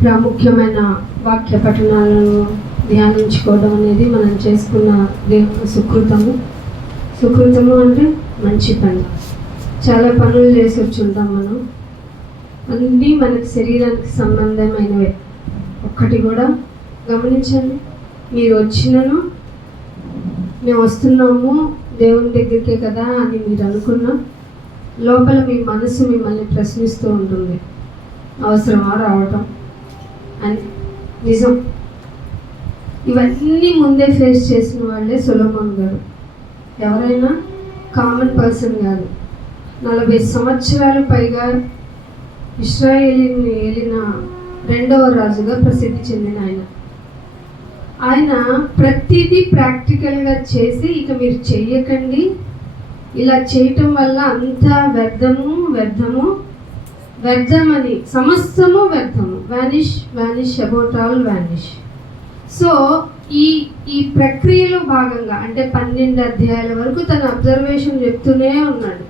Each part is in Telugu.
ప్రాముఖ్యమైన వాక్య పఠనాలను ధ్యానించుకోవడం అనేది మనం చేసుకున్న దేవుని సుకృతము అంటే మంచి పని. చాలా పనులు చేసి వచ్చుంటాం మనం, అన్నీ మనకి శరీరానికి సంబంధమైనవే. ఒక్కటి కూడా గమనించండి, మీరు వచ్చినను మేము వస్తున్నాము దేవుని దగ్గరికే కదా అని మీరు అనుకున్నా, లోపల మీ మనసు మిమ్మల్ని ప్రశ్నిస్తూ ఉంటుంది, అవసరమా రావటం అని. నిజం. ఇవన్నీ ముందే ఫేస్ చేసిన వాళ్ళే సొలొమోన్ గారు. ఎవరైనా కామన్ పర్సన్ కాదు. 40 సంవత్సరాలు పైగా ఇశ్రాయేలుని ఏలిన 2వ రాజుగా ప్రసిద్ధి చెందిన ఆయన ప్రతిదీ ప్రాక్టికల్గా చేసి, ఇక మీరు చెయ్యకండి, ఇలా చేయటం వల్ల అంతా వ్యర్థమని, సమస్తము వ్యర్థము, vanish about all vanish. So ఈ ప్రక్రియలో భాగంగా అంటే 12 అధ్యాయాల వరకు తన అబ్జర్వేషన్ చెప్తూనే ఉన్నాడు.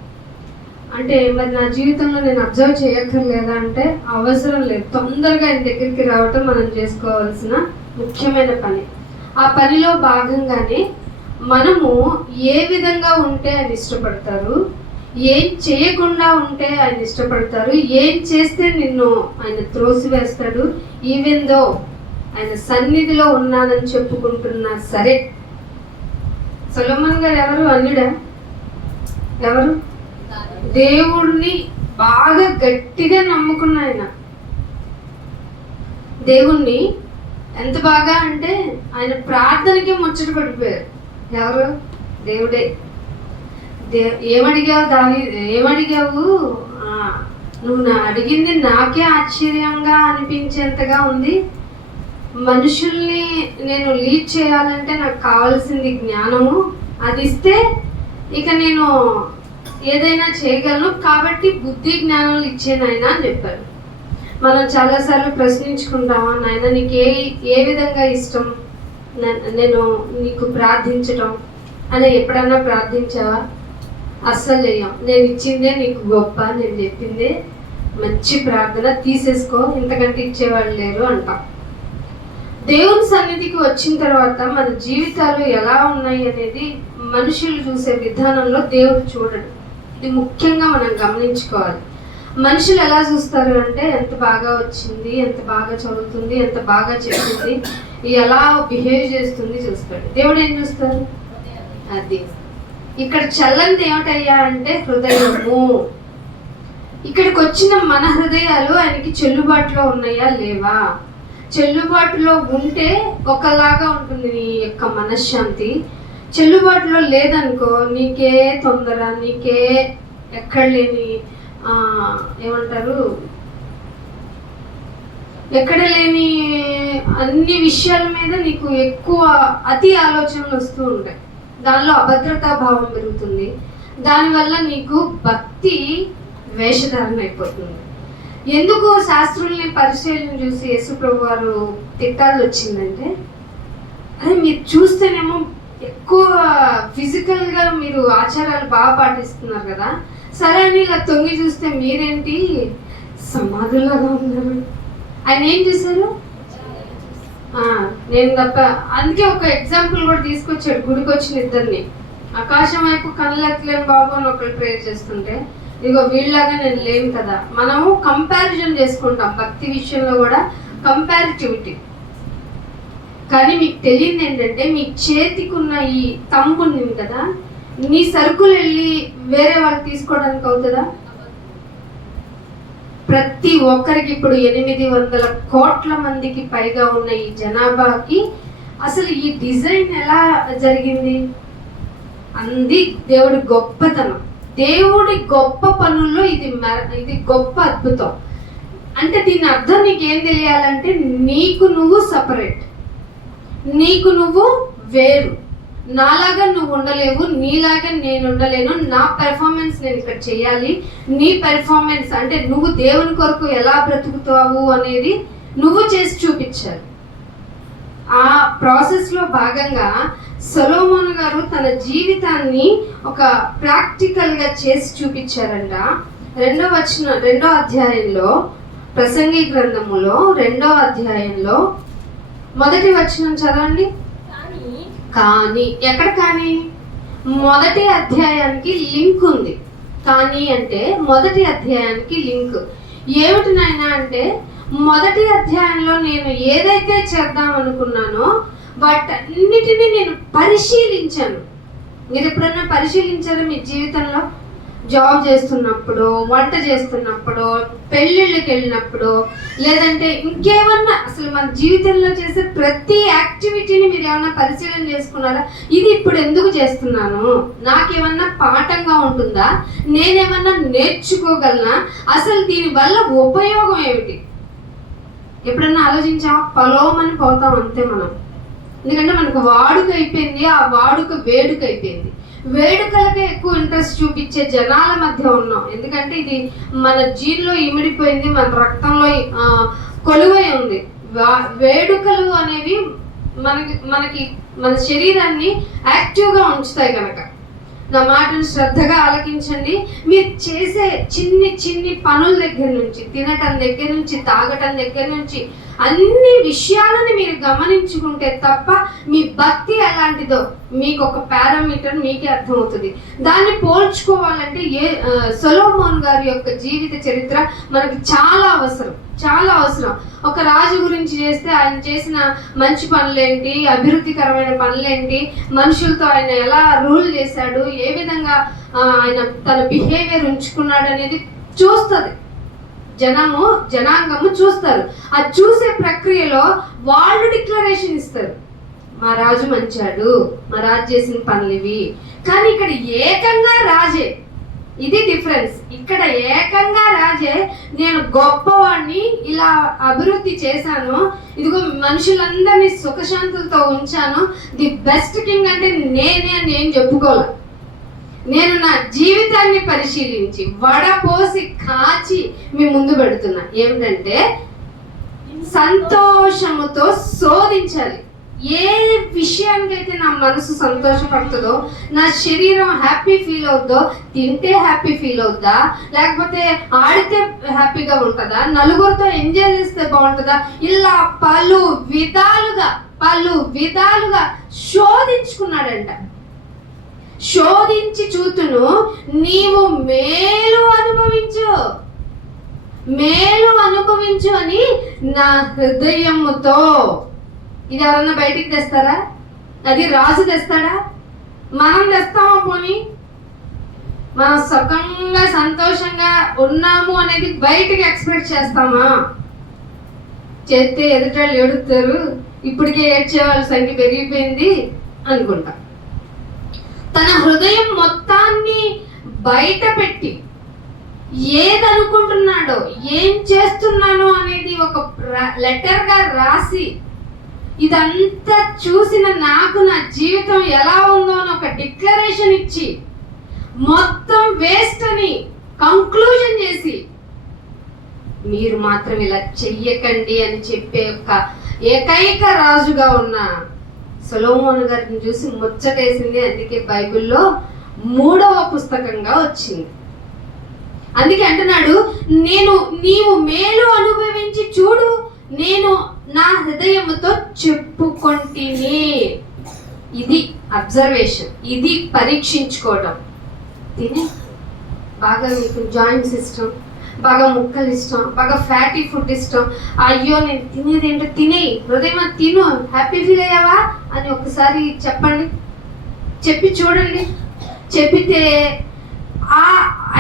అంటే మరి నా జీవితంలో నేను అబ్జర్వ్ చేయక్కర్లేదా అంటే అవసరం లేదు. తొందరగా ఆయన దగ్గరికి రావటం మనం చేసుకోవాల్సిన ముఖ్యమైన పని. ఆ పనిలో భాగంగానే మనము ఏ విధంగా ఉంటే ఆయన ఇష్టపడతారు, ఏం చేయకుండా ఉంటే ఆయన ఇష్టపడతారు, ఏం చేస్తే నిన్ను ఆయన త్రోసివేస్తాడు, ఈవెన్ దో ఆయన సన్నిధిలో ఉన్నానని చెప్పుకుంటున్నా సరే. సొలొమోన్ గారు ఎవరు? అన్యుడా? ఎవరు? దేవుడిని బాగా గట్టిగా నమ్ముకున్న ఆయన. దేవుణ్ణి ఎంత బాగా అంటే ఆయన ప్రార్థనకి ముచ్చట పడిపోయారు. ఎవరు? దేవుడే. ఏమడిగావు నువ్వు అడిగింది నాకే ఆశ్చర్యంగా అనిపించేంతగా ఉంది. మనుషుల్ని నేను లీడ్ చేయాలంటే నాకు కావాల్సింది జ్ఞానము, అది ఇస్తే ఇక నేను ఏదైనా చేయగలను, కాబట్టి బుద్ధి జ్ఞానాలు ఇచ్చేనాయన అని చెప్పారు. మనం చాలాసార్లు ప్రశ్నించుకుంటామా, నాయన నీకు ఏ విధంగా ఇష్టం, నేను నీకు ప్రార్థించటం అని ఎప్పుడన్నా ప్రార్థించావా? అస్సలు చెయ్యం. నేను ఇచ్చిందే నీకు గొప్ప, నేను చెప్పిందే మంచి ప్రార్థన, తీసేసుకో, ఇంతకంటే ఇచ్చేవాళ్ళు లేరు అంటాం. దేవుని సన్నిధికి వచ్చిన తర్వాత మన జీవితాలు ఎలా ఉన్నాయి అనేది మనుషులు చూసే విధానంలో దేవుడు చూడడు. ఇది ముఖ్యంగా మనం గమనించుకోవాలి. మనుషులు ఎలా చూస్తారు అంటే ఎంత బాగా వచ్చింది, ఎంత బాగా చదువుతుంది, ఎంత బాగా చేస్తుంది, ఎలా బిహేవ్ చేస్తుంది చూస్తాడు. దేవుడు ఏం చూస్తారు? అది ఇక్కడ చల్లంది ఏమిటయ్యా అంటే హృదయము. ఇక్కడికి వచ్చిన మన హృదయాలు ఆయనకి చెల్లుబాటులో ఉన్నాయా లేవా? చెల్లుబాటులో ఉంటే ఒకలాగా ఉంటుంది నీ యొక్క మనశ్శాంతి. చెల్లుబాటులో లేదనుకో నీకే తొందర, నీకే ఎక్కడ లేని ఏమంటారు, ఎక్కడ లేని అన్ని విషయాల మీద నీకు ఎక్కువ అతి ఆలోచనలు వస్తూ ఉంటాయి. దానిలో అభద్రతా భావం పెరుగుతుంది. దానివల్ల నీకు భక్తి వేషధారణ అయిపోతుంది. ఎందుకు శాస్త్రుల్ని పరిశీలన చూసి యేసు ప్రభు వారు తిట్టాల్సి వచ్చిందంటే, అదే మీరు చూస్తేనేమో ఎక్కువ ఫిజికల్గా మీరు ఆచారాలు బాగా పాటిస్తున్నారు కదా, సరే అని ఇలా తొంగి చూస్తే మీరేంటి సమాధుల్లాగా ఉన్నారు. ఆయన ఏం చేశారు? నేను తప్ప. అందుకే ఒక ఎగ్జాంపుల్ కూడా తీసుకొచ్చాడు. గుడికి వచ్చిన ఇద్దరిని, ఆకాశం వైపు కళ్ళెత్తలేని బాబు అని ఒకళ్ళు ప్రేర్ చేస్తుంటే, ఇదిగో వీళ్ళలాగా నేను లేను కదా. మనము కంపారిజన్ చేసుకుంటాం భక్తి విషయంలో కూడా, కంపారిటివిటీ. కానీ మీకు తెలియదు ఏంటంటే, మీ చేతికి ఉన్న ఈ తంబు ఉంది కదా, నీ సరుకులు వెళ్ళి వేరే వాళ్ళు తీసుకోవడానికి అవుతుందా? ప్రతి ఒక్కరికి ఇప్పుడు 800 కోట్ల మందికి పైగా ఉన్న ఈ జనాభాకి అసలు ఈ డిజైన్ ఎలా జరిగింది? అంది దేవుడి గొప్పతనం. దేవుడి గొప్ప పనుల్లో ఇది గొప్ప అద్భుతం. అంటే దీని అర్థం నీకేం తెలియాలంటే, నీకు నువ్వు సపరేట్, నీకు నువ్వు వేరు. నాలాగా నువ్వు ఉండలేవు, నీలాగా నేను ఉండలేను. నా పెర్ఫార్మెన్స్ నేను ఇక్కడ చేయాలి. నీ పెర్ఫార్మెన్స్ అంటే నువ్వు దేవుని కొరకు ఎలా బ్రతుకుతావు అనేది నువ్వు చేసి చూపించాలి. ఆ ప్రాసెస్లో భాగంగా సొలొమోన్ గారు తన జీవితాన్ని ఒక ప్రాక్టికల్గా చేసి చూపించారంట. 2వ అధ్యాయంలో ప్రసంగి గ్రంథములో 2వ అధ్యాయంలో మొదటి వచనం చదవండి. కానీ ఎక్కడ? కానీ మొదటి అధ్యాయానికి లింక్ ఉంది. కానీ అంటే మొదటి అధ్యాయానికి లింక్ ఏమిటి నాయనా అంటే, మొదటి అధ్యాయంలో నేను ఏదైతే చేద్దాం అనుకున్నానో వాటన్నిటిని నేను పరిశీలించాను. మీరు ఎప్పుడన్నా పరిశీలించారా మీ జీవితంలో? జాబ్ చేస్తున్నప్పుడు, వంట చేస్తున్నప్పుడు, పెళ్ళిళ్ళకి వెళ్ళినప్పుడు, లేదంటే ఇంకేమన్నా అసలు మన జీవితంలో చేసే ప్రతి యాక్టివిటీని మీరు ఏమన్నా పరిశీలన చేసుకున్నారా? ఇది ఇప్పుడు ఎందుకు చేస్తున్నాను, నాకేమన్నా పాఠంగా ఉంటుందా, నేనేమన్నా నేర్చుకోగలనా, అసలు దీనివల్ల ఉపయోగం ఏమిటి? ఎప్పుడన్నా ఆలోచించామా? పొలోమని పోతాం అంతే మనం. ఎందుకంటే మనకు వాడుక అయిపోయింది, ఆ వాడుక వేడుక అయిపోయింది. వేడుకలకే ఎక్కువ ఇంట్రెస్ట్ చూపించే జనాల మధ్య ఉన్నాం. ఎందుకంటే ఇది మన జీన్లో ఇమిడిపోయింది, మన రక్తంలో కొలువై ఉంది. వేడుకలు అనేవి మనకి మన శరీరాన్ని యాక్టివ్గా ఉంచుతాయి కనుక నా మాటను శ్రద్ధగా ఆలకించండి. మీరు చేసే చిన్ని పనుల దగ్గర నుంచి, తినటం దగ్గర నుంచి, తాగటం దగ్గర నుంచి అన్ని విషయాలను మీరు గమనించుకుంటే తప్ప మీ భక్తి ఎలాంటిదో మీకు ఒక పారామీటర్ మీకే అర్థమవుతుంది. దాన్ని పోల్చుకోవాలంటే సొలొమోన్ గారి యొక్క జీవిత చరిత్ర మనకి చాలా అవసరం. ఒక రాజు గురించి చేస్తే ఆయన చేసిన మంచి పనులేంటి, అభివృద్ధికరమైన పనులేంటి, మనుషులతో ఆయన ఎలా రూల్ చేశాడు, ఏ విధంగా ఆయన తన బిహేవియర్ ఉంచుకున్నాడు అనేది చూస్తుంది జనాంగము చూస్తారు. ఆ చూసే ప్రక్రియలో వాళ్ళు డిక్లరేషన్ ఇస్తారు, మా రాజు మంచాడు, మా రాజు చేసిన పనులు ఇవి. కానీ ఇక్కడ ఏకంగా రాజే, ఇది డిఫరెన్స్. ఇక్కడ ఏకంగా రాజే నేను గొప్పవాడిని, ఇలా అభివృద్ధి చేశాను, ఇదిగో మనుషులందరినీ సుఖశాంతులతో ఉంచాను, ది బెస్ట్ కింగ్ అంటే నేనే అని నేను చెప్పుకోలే. నేను నా జీవితాన్ని పరిశీలించి వడపోసి కాచి మీ ముందు పెడుతున్నా. ఏమిటంటే సంతోషముతో శోధించాలి. ఏ విషయానికైతే నా మనసు సంతోషపడుతుందో, నా శరీరం హ్యాపీ ఫీల్ అవుద్దో, తింటే హ్యాపీ ఫీల్ అవుద్దా, లేకపోతే ఆడితే హ్యాపీగా ఉంటుందా, నలుగురితో ఎంజాయ్ చేస్తే బాగుంటుందా, ఇలా పలు విధాలుగా శోధించుకున్నాడంట. శోధించి చూతును నీవు మేలు అనుభవించు అని నా హృదయముతో. ఇది ఎవరన్నా బయటికి తెస్తారా? అది రాజు తెస్తాడా? మనం తెస్తామా? పోనీ మనం సుఖంగా సంతోషంగా ఉన్నాము అనేది బయటికి ఎక్స్పెక్ట్ చేస్తామా? చేస్తే ఎదుటాళ్ళు ఏడుస్తారు, ఇప్పటికే ఏడ్చే వాళ్ళ సంఖ్య పెరిగిపోయింది అనుకుంటా. తన హృదయం మొత్తాన్ని బయట పెట్టి ఏదనుకుంటున్నాడో, ఏం చేస్తున్నానో అనేది ఒక లెటర్గా రాసి, ఇదంతా చూసిన నాకు నా జీవితం ఎలా ఉందో అని ఒక డిక్లరేషన్ ఇచ్చి, మొత్తం వేస్ట్ అని కంక్లూజన్ చేసి, మీరు మాత్రం ఇలా చెయ్యకండి అని చెప్పే ఒక ఏకైక రాజుగా ఉన్న సొలొమోను గారిని చూసి ముచ్చటేసింది. అందుకే బైబిల్లో 3వ పుస్తకంగా వచ్చింది. అందుకే అంటున్నాడు, నీవు మేలు అనుభవించి చూడు, నేను నా హృదయముతో చెప్పుకొంటిని. ఇది అబ్జర్వేషన్, ఇది పరీక్షించుకోవడం. తినే బాగా మీకు జాయింట్స్ ఇష్టం, బాగా ముక్కలు ఇష్టం, బాగా ఫ్యాటీ ఫుడ్ ఇష్టం, అయ్యో నేను తినేది ఏంటో తినేయి, హృదయం తిను, హ్యాపీ ఫీల్ అయ్యావా అని ఒకసారి చెప్పండి, చెప్పి చూడండి. చెప్పితే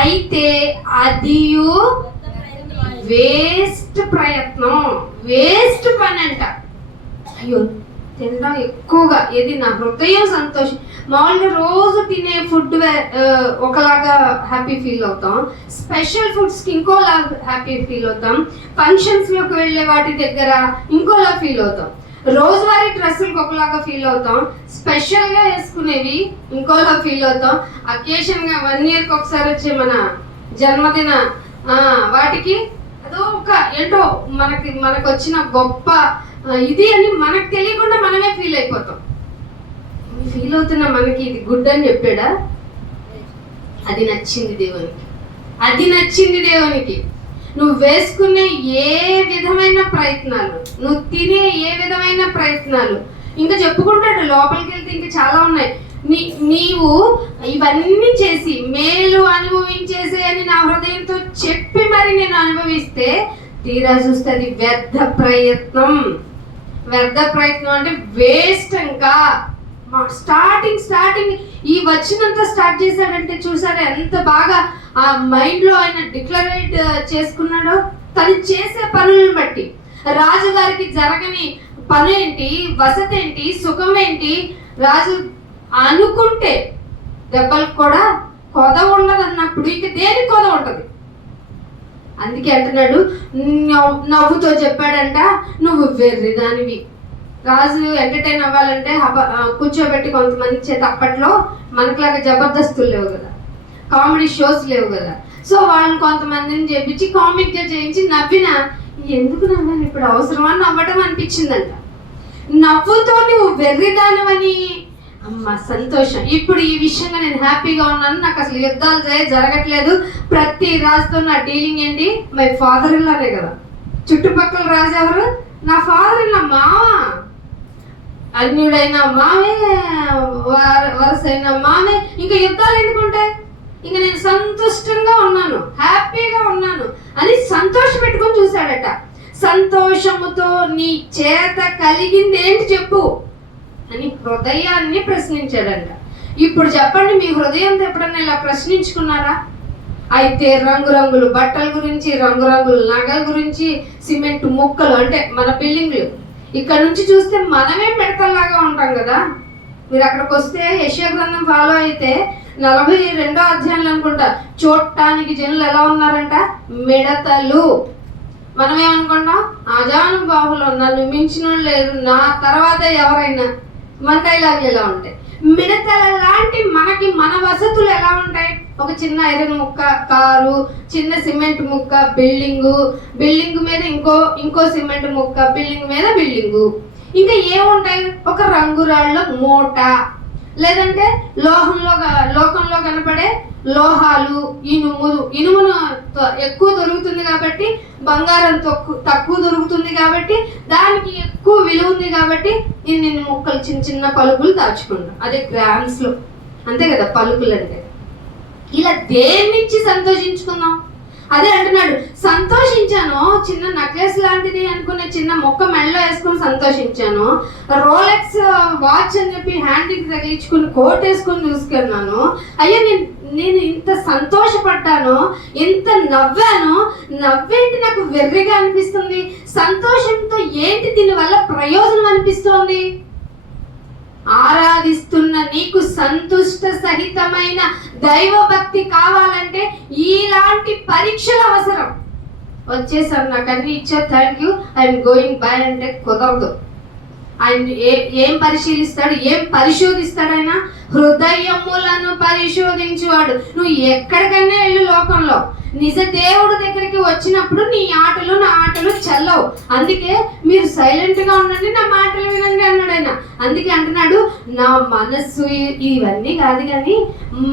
అయితే అది వేస్ట్ ప్రయత్నం, వేస్ట్ పని అంట. అయ్యో తినడం ఎక్కువగా, ఏది నా హృదయం సంతోషం. మామూలుగా రోజు తినే ఫుడ్ ఒకలాగా హ్యాపీ ఫీల్ అవుతాం, స్పెషల్ ఫుడ్స్కి ఇంకోలా హ్యాపీ ఫీల్ అవుతాం, ఫంక్షన్స్లోకి వెళ్ళే వాటి దగ్గర ఇంకోలా ఫీల్ అవుతాం, రోజువారీ డ్రెస్సులకు ఒకలాగా ఫీల్ అవుతాం, స్పెషల్గా వేసుకునేవి ఇంకోలా ఫీల్ అవుతాం, అకేషన్గా 1 yearకి ఒకసారి వచ్చే మన జన్మదిన వాటికి అదో ఒక ఏంటో మనకు వచ్చిన గొప్ప ఇది అని మనకు తెలియకుండా మనమే ఫీల్ అయిపోతాం. ఫీల్ అవుతున్న మనకి ఇది గుడ్ అని చెప్పాడా? అది నచ్చింది దేవునికి. నువ్వు వేసుకునే ఏ విధమైన ప్రయత్నాలు, నువ్వు తినే ఏ విధమైన ప్రయత్నాలు, ఇంకా చెప్పుకుంటాడు లోపలికి వెళ్తే ఇంకా చాలా ఉన్నాయి. నీవు ఇవన్నీ చేసి మేలు అనుభవించేసే అని నా హృదయంతో చెప్పి మరి నేను అనుభవిస్తే తీరా చూస్తే అది వ్యర్థ ప్రయత్నం. వ్యర్థ ప్రయత్నం అంటే వేస్ట్. ఇంకా స్టార్టింగ్ ఈ వచ్చినంత స్టార్ట్ చేశాడంటే చూసారా ఎంత బాగా ఆ మైండ్లో ఆయన డిక్లరేట్ చేసుకున్నాడో తను చేసే పనులను బట్టి. రాజుగారికి జరగని పని ఏంటి, వసతి ఏంటి, సుఖం ఏంటి, రాజు అనుకుంటే దెబ్బలకు కూడా కొద ఉండదు అన్నప్పుడు ఇక దేనికి కొద ఉంటుంది? అందుకే అంటున్నాడు, నవ్వుతో చెప్పాడంట, నువ్వు వెర్రిదానివి. రాజు ఎంటర్టైన్ అవ్వాలంటే కూర్చోబెట్టి కొంతమంది చేత, అప్పట్లో మనకులాగా జబర్దస్తులు లేవు కదా, కామెడీ షోస్ లేవు కదా, సో వాళ్ళని కొంతమందిని చేపించి కామిక్గా చేయించి నవ్విన ఎందుకు నవ్వాను ఇప్పుడు, అవసరమా నవ్వటం అనిపించిందంట. నవ్వుతో నువ్వు వెర్రిదానవని అమ్మ సంతోషం. ఇప్పుడు ఈ విషయంగా నేను హ్యాపీగా ఉన్నాను, నాకు అసలు యుద్ధాలు జరగట్లేదు, ప్రతి రాజుతో నా డీలింగ్ ఏంటి, మై ఫాదర్ ఇల్లానే కదా. చుట్టుపక్కల రాజు ఎవరు? నా ఫాదర్ ఇల్లా, మామ, అన్యుడైన మామే, వరసైన మామే, ఇంకా యుద్ధాలు ఎందుకుంటాయి, ఇంకా నేను సంతుష్టంగా ఉన్నాను, హ్యాపీగా ఉన్నాను అని సంతోషం పెట్టుకొని చూశాడట. సంతోషముతో నీ చేత కలిగింది ఏంటి చెప్పు అని హృదయాన్ని ప్రశ్నించాడంట. ఇప్పుడు చెప్పండి, మీ హృదయంతో ఎప్పుడన్నా ఇలా ప్రశ్నించుకున్నారా? అయితే రంగురంగులు బట్టల గురించి, రంగురంగుల నగల గురించి, సిమెంట్ ముక్కలు అంటే మన బిల్డింగ్లు, ఇక్కడ నుంచి చూస్తే మనమే మిడతల్లాగా ఉంటాం కదా. మీరు అక్కడికి వస్తే యెషయా గ్రంథం ఫాలో అయితే 42వ అధ్యాయంలో అనుకుంటా, చూడటానికి జనులు ఎలా ఉన్నారంట, మిడతలు. మనమేమనుకుంటాం, అజానుబాహులు, నన్ను మించిన లేదు, నా తర్వాత ఎవరైనా, మన డైలాగులు ఎలా ఉంటాయి. మిడతల లాంటి మనకి మన వసతులు ఎలా ఉంటాయి, ఒక చిన్న ఐరన్ ముక్క కారు, చిన్న సిమెంట్ ముక్క బిల్డింగ్ మీద ఇంకో సిమెంట్ ముక్క, బిల్డింగ్ మీద బిల్డింగు, ఇంకా ఏముంటాయి, ఒక రంగురాళ్ళ మూట, లేదంటే లోకంలో కనపడే లోహాలు, ఇనుమును ఎక్కువ దొరుకుతుంది కాబట్టి, బంగారం తక్కువ దొరుకుతుంది కాబట్టి, దానికి ఎక్కువ విలువ ఉంది కాబట్టి ఇన్ని ముక్కలు చిన్న చిన్న పలుకులు దాచుకుంటాం. అదే గ్రామ్స్ లో, అంతే కదా పలుకులు అంటే. ఇలా దేన్నిచ్చి సంతోషించుకుందాం? అదే అంటున్నాడు, సంతోషించాను, చిన్న నెక్లెస్ లాంటిది అనుకునే చిన్న మొక్క మెడలో వేసుకుని సంతోషించాను, రోలెక్స్ వాచ్ అని చెప్పి హ్యాండ్కి తగిలించుకుని కోట్ వేసుకొని చూసుకున్నాను, అయ్యో నేను ఇంత సంతోషపడ్డాను, ఇంత నవ్వేంటి నాకు వెర్రిగా అనిపిస్తుంది, సంతోషంతో ఏంటి దీనివల్ల ప్రయోజనం అనిపిస్తోంది? ఆరాధిస్తున్న నీకు సంతుష్ట సహితమైన దైవభక్తి కావాలంటే ఇలాంటి పరీక్షలు అవసరం. వచ్చేసారు, నాకు అన్ని ఇచ్చా, thank you, I'm going by అంటే కుదరదు. ఆయన ఏం పరిశీలిస్తాడు, ఏం పరిశోధిస్తాడు? ఆయన హృదయములను పరిశోధించువాడు. నువ్వు ఎక్కడికైనా వెళ్ళు లోకంలో, నిజ దేవుడు దగ్గరికి వచ్చినప్పుడు నీ ఆటలు నా ఆటలు చెల్లవు. అందుకే మీరు సైలెంట్ గా ఉండండి, నా మాటలు వినండి అన్నాడు ఆయన. అందుకే అంటున్నాడు, నా మనస్సు ఇవన్నీ కాదు కానీ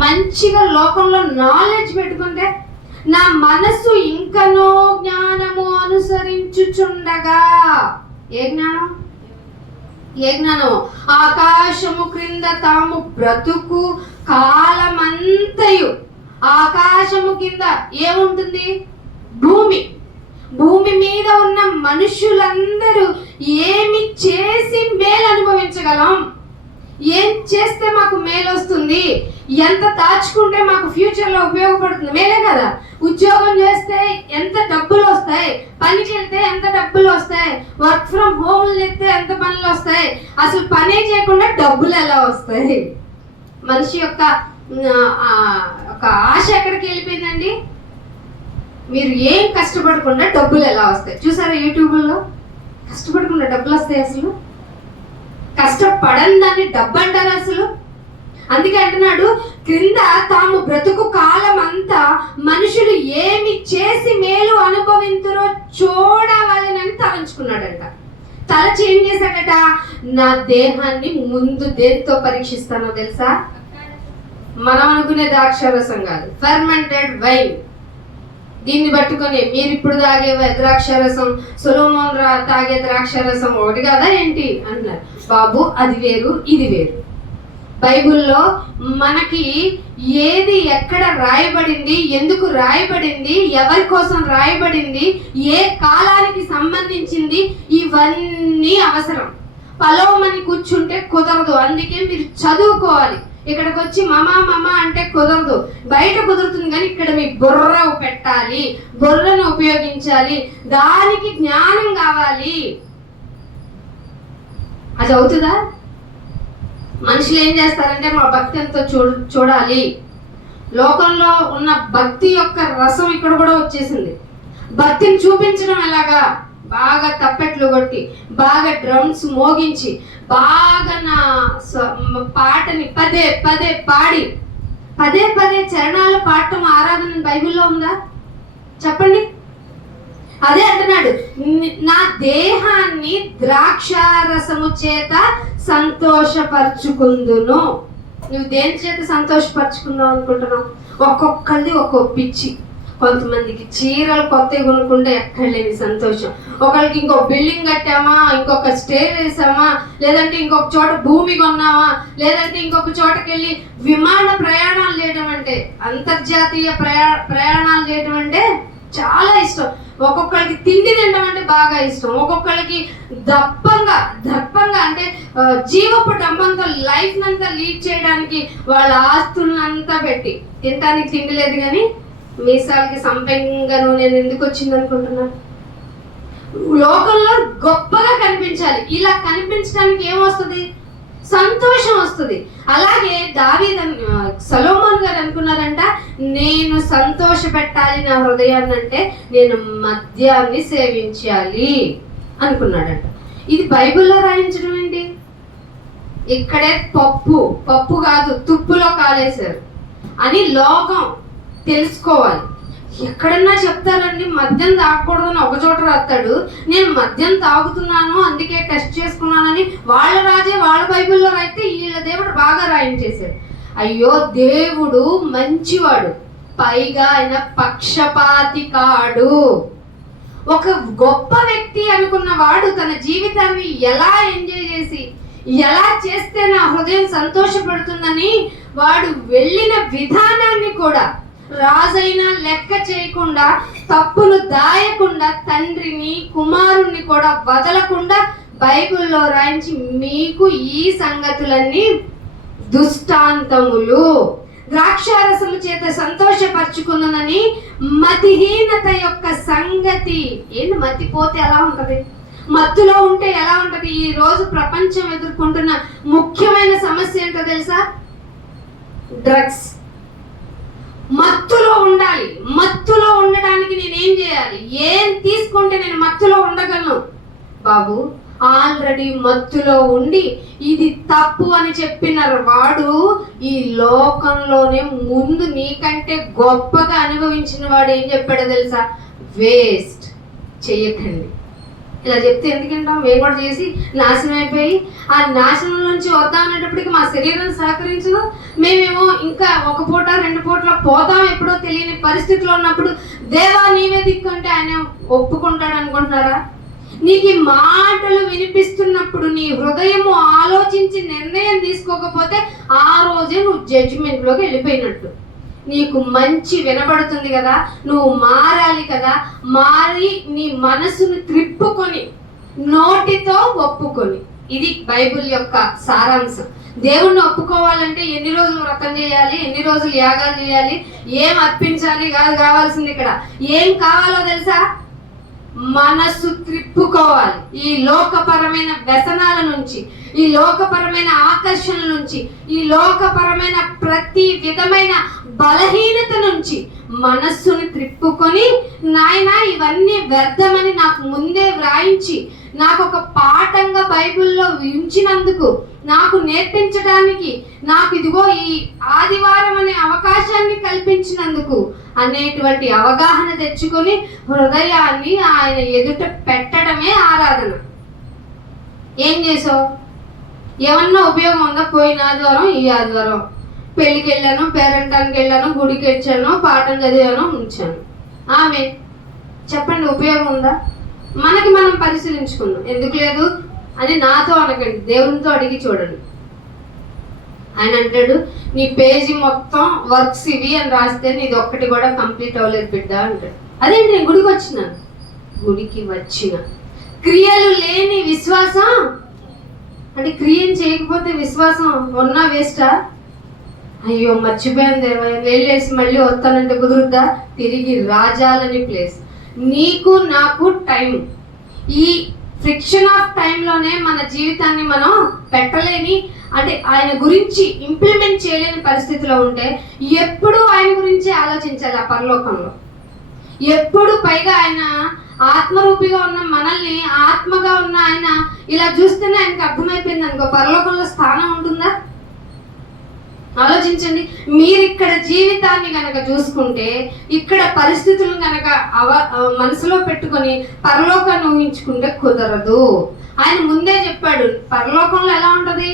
మంచిగా లోకంలో నాలెడ్జ్ పెట్టుకుంటే, నా మనస్సు ఇంకనో జ్ఞానము అనుసరించుచుండగా. ఏ జ్ఞానం? ఆకాశము క్రింద తాము బ్రతుకు కాలమంతయు. ఆకాశము కింద ఏముంటుంది? భూమి మీద ఉన్న మనుషులందరూ ఏమి చేసి మేలు అనుభవించగలం, ఏం చేస్తే మాకు మేలు వస్తుంది, ఎంత దాచుకుంటే మాకు ఫ్యూచర్లో ఉపయోగపడుతుంది, మేలే కదా. ఉద్యోగం చేస్తే ఎంత డబ్బులు వస్తాయి, పనికి వెళ్తే ఎంత డబ్బులు వస్తాయి, వర్క్ ఫ్రమ్ హోమ్ చేస్తే ఎంత పనులు వస్తాయి, అసలు పనే చేయకుండా డబ్బులు ఎలా వస్తాయి? మనిషి యొక్క ఆశ ఎక్కడికి వెళ్ళిపోయిందండి? మీరు ఏం కష్టపడకుండా డబ్బులు ఎలా వస్తాయి చూసారా? యూట్యూబ్లో కష్టపడకుండా డబ్బులు వస్తాయి. అసలు కష్టపడని దాన్ని డబ్బు అంటారు అసలు. అందుకే అంటున్నాడు, క్రింద తాము బ్రతుకు కాలం అంతా మనుషులు ఏమి చేసి మేలు అనుభవింతురో చూడవాలని తలంచుకున్నాడంట. తలచి ఏం చేశాడట? నా దేహాన్ని ముందు దేంతో పరీక్షిస్తానో తెలుసా? మనం అనుకునే ద్రాక్షారసం కాదు, ఫెర్మెంటెడ్ వైన్. దీన్ని పట్టుకొని మీరు ఇప్పుడు తాగే ద్రాక్షారసం సొలొమోను తాగే ద్రాక్షారసం ఒకటి కదా ఏంటి అంటున్నారు. బాబు అది వేరు ఇది వేరు. బైబిల్లో మనకి ఏది ఎక్కడ రాయబడింది, ఎందుకు రాయబడింది, ఎవరి కోసం రాయబడింది, ఏ కాలానికి సంబంధించింది, ఇవన్నీ అవసరం. పలోమని కూర్చుంటే కుదరదు. అందుకే మీరు చదువుకోవాలి. ఇక్కడికి వచ్చి మమ అంటే కుదరదు. బయట కుదురుతుంది కానీ ఇక్కడ మీ బుర్ర పెట్టాలి, బుర్రను ఉపయోగించాలి, దానికి జ్ఞానం కావాలి. అది అవుతుందా? మనుషులు ఏం చేస్తారంటే మా భక్తి ఎంతో చూడాలి. లోకంలో ఉన్న భక్తి యొక్క రసం ఇక్కడ కూడా వచ్చేసింది. భక్తిని చూపించడం ఎలాగా? బాగా తప్పెట్లు కొట్టి, బాగా డ్రమ్స్ మోగించి, బాగా నా పాటని పదే పదే పాడి, పదే పదే చరణాలు పాడటం ఆరాధన బైబిల్లో ఉందా? చెప్పండి. అదే అంటున్నాడు, నా దేహాన్ని ద్రాక్షారసము చేత సంతోషపరచుకుందును. నువ్వు దేని చేత సంతోషపరచుకుందాం అనుకుంటున్నావు? ఒక్కొక్కరిది ఒక్కొక్క పిచ్చి. కొంతమందికి చీరలు కొత్తవి కొనుక్కుంటే ఎక్కడ లేని సంతోషం. ఒకరికి ఇంకొక బిల్డింగ్ కట్టామా, ఇంకొక స్టేర్ వేసామా, లేదంటే ఇంకొక చోట భూమి కొన్నామా, లేదంటే ఇంకొక చోటకి వెళ్ళి విమాన ప్రయాణాలు చేయడం అంటే, అంతర్జాతీయ ప్రయాణాలు చేయడం అంటే చాలా ఇష్టం. ఒక్కొక్కరికి తిండి తినడం అంటే బాగా ఇష్టం. ఒక్కొక్కరికి దప్పంగా అంటే జీవపు డంబంతో లైఫ్ నంతా లీడ్ చేయడానికి వాళ్ళ ఆస్తులంతా పెట్టి, తినడానికి తిండి లేదు కానీ మీసాలకి సంపెంగా నూనె ఎందుకు వచ్చింది అనుకుంటున్నాను? లోకంలో గొప్పగా కనిపించాలి. ఇలా కనిపించడానికి ఏమొస్తుంది? సంతోషం వస్తుంది. అలాగే సొలొమోను గారు అనుకున్నారంట, నేను సంతోష పెట్టాలి నా హృదయాన్ని అంటే నేను మద్యాన్ని సేవించాలి అనుకున్నాడంట. ఇది బైబిల్లో రాయించడం ఏంటి? ఇక్కడే పప్పు కాదు తుప్పులో కాలేశారు అని లోకం తెలుసుకోవాలి. ఎక్కడన్నా చెప్తారండి మద్యం తాగకూడదని ఒక చోట రాస్తాడు, నేను మద్యం తాగుతున్నాను అందుకే టెస్ట్ చేసుకున్నానని వాళ్ళ రాజే వాళ్ళ బైబిల్లో రాయితే వీళ్ళ దేవుడు బాగా రాయించేశాడు. అయ్యో, దేవుడు మంచివాడు, పైగా ఆయన పక్షపాతి కాడు. ఒక గొప్ప వ్యక్తి అనుకున్న వాడు తన జీవితాన్ని ఎలా ఎంజాయ్ చేసి, ఎలా చేస్తే నా హృదయం సంతోషపడుతుందని వాడు వెళ్ళిన విధానాన్ని కూడా రాజైనా లెక్క చేయకుండా, తప్పులు దాయకుండా, తండ్రిని కుమారుణ్ణి కూడా వదలకుండా బైబిల్లో రాయించి మీకు ఈ సంగతులన్నీ దుష్టాంతములు. ద్రాక్షారసము చేత సంతోషపరచుకున్నదని మతిహీనత యొక్క సంగతి. ఏంటి మతిపోతే ఎలా ఉంటది? మత్తులో ఉంటే ఎలా ఉంటది? ఈ రోజు ప్రపంచం ఎదుర్కొంటున్న ముఖ్యమైన సమస్య ఏంటో తెలుసా? డ్రగ్స్. మత్తులో ఉండాలి. మత్తులో ఉండడానికి నేనేం చేయాలి? ఏం తీసుకుంటే నేను మత్తులో ఉండగలను? బాబు, ఆల్రెడీ మత్తులో ఉండి ఇది తప్పు అని చెప్పిన వాడు ఈ లోకంలోనే ముందు నీకంటే గొప్పగా అనుభవించిన వాడు ఏం చెప్పాడో తెలుసా? వేస్ట్ చేయకండి. ఇలా చెప్తే ఎందుకంటాం? మేము కూడా చేసి నాశనం అయిపోయి ఆ నాశనం నుంచి వద్దామనేటప్పటికి మా శరీరం సహకరించదు. మేమేమో ఇంకా ఒక పూట 2 పూటలో పోతాం ఎప్పుడో తెలియని పరిస్థితిలో ఉన్నప్పుడు దేవా నీవే దిక్కుంటే ఆయన ఒప్పుకుంటాడు అనుకుంటున్నారా? నీకు ఈ మాటలు వినిపిస్తున్నప్పుడు నీ హృదయము ఆలోచించి నిర్ణయం తీసుకోకపోతే ఆ రోజే నువ్వు జడ్జిమెంట్లోకి వెళ్ళిపోయినట్టు. నీకు మంచి వినబడుతుంది కదా, నువ్వు మారాలి కదా, మారి నీ మనసును త్రిప్పుకొని నోటితో ఒప్పుకొని. ఇది బైబిల్ యొక్క సారాంశం. దేవుణ్ణి ఒప్పుకోవాలంటే ఎన్ని రోజులు వ్రతం చేయాలి, ఎన్ని రోజులు యాగాలు చేయాలి, ఏం అర్పించాలి కాదు కావాల్సింది. ఇక్కడ ఏం కావాలో తెలుసా? మనసు త్రిప్పుకోవాలి. ఈ లోకపరమైన వ్యసనాల నుంచి, ఈ లోకపరమైన ఆకర్షణల నుంచి, ఈ లోకపరమైన ప్రతి విధమైన బలహీనత నుంచి మనస్సుని త్రిప్పుకొని, నాయనా ఇవన్నీ వ్యర్థమని నాకు ముందే వ్రాయించి నాకు ఒక పాఠంగా బైబిల్లో ఉంచినందుకు, నాకు నేర్పించడానికి, నాకు ఇదిగో ఈ ఆదివారం అనే అవకాశాన్ని కల్పించినందుకు అనేటువంటి అవగాహన తెచ్చుకొని హృదయాన్ని ఆయన ఎదుట పెట్టడమే ఆరాధన. ఏం చేసావు? ఏమన్నా ఉపయోగం ఉందా? పోయిన ఆదివారం, ఈ ఆదివారం పెళ్ళికి వెళ్ళాను, పేరెంటానికి వెళ్ళాను, గుడికి వచ్చాను, పాఠం చదివాను, ఉంచాను. ఆమె చెప్పండి, ఉపయోగం ఉందా? మనకి మనం పరిశీలించుకుందాం. ఎందుకు లేదు అని నాతో అనకండి, దేవునితో అడిగి చూడండి. ఆయన అంటాడు, నీ పేజీ మొత్తం వర్క్స్ ఇవి అని రాస్తే నీది ఒక్కటి కూడా కంప్లీట్ అవ్వలేదు బిడ్డ అంటాడు. అదేంటి, నేను గుడికి వచ్చినాను. గుడికి వచ్చిన క్రియలు లేని విశ్వాసం అంటే క్రియను చేయకపోతే విశ్వాసం ఉన్నా వేస్టా? అయ్యో మర్చిపోయాను దేవా, వెళ్ళేసి మళ్ళీ వస్తానంటే కుదురుద్దా? తిరిగి రాజాలని ప్లేస్. నీకు నాకు టైం, ఈ ఫ్రిక్షన్ ఆఫ్ టైంలోనే మన జీవితాన్ని మనం పెట్టలేని అంటే ఆయన గురించి ఇంప్లిమెంట్ చేయలేని పరిస్థితిలో ఉంటే ఎప్పుడు ఆయన గురించి ఆలోచించాలి. ఆ పరలోకంలో ఎప్పుడు పైగా ఆయన ఆత్మరూపిగా ఉన్న మనల్ని, ఆత్మగా ఉన్న ఆయన ఇలా చూస్తేనే ఆయనకు అర్థమైపోయింది అనుకో, పరలోకంలో స్థానం ఉంటుందా? ఆలోచించండి. మీరు ఇక్కడ జీవితాన్ని గనక చూసుకుంటే, ఇక్కడ పరిస్థితులను గనక మనసులో పెట్టుకొని పరలోకాన్ని ఊహించుకుంటే కుదరదు. ఆయన ముందే చెప్పాడు, పరలోకంలో ఎలా ఉంటది?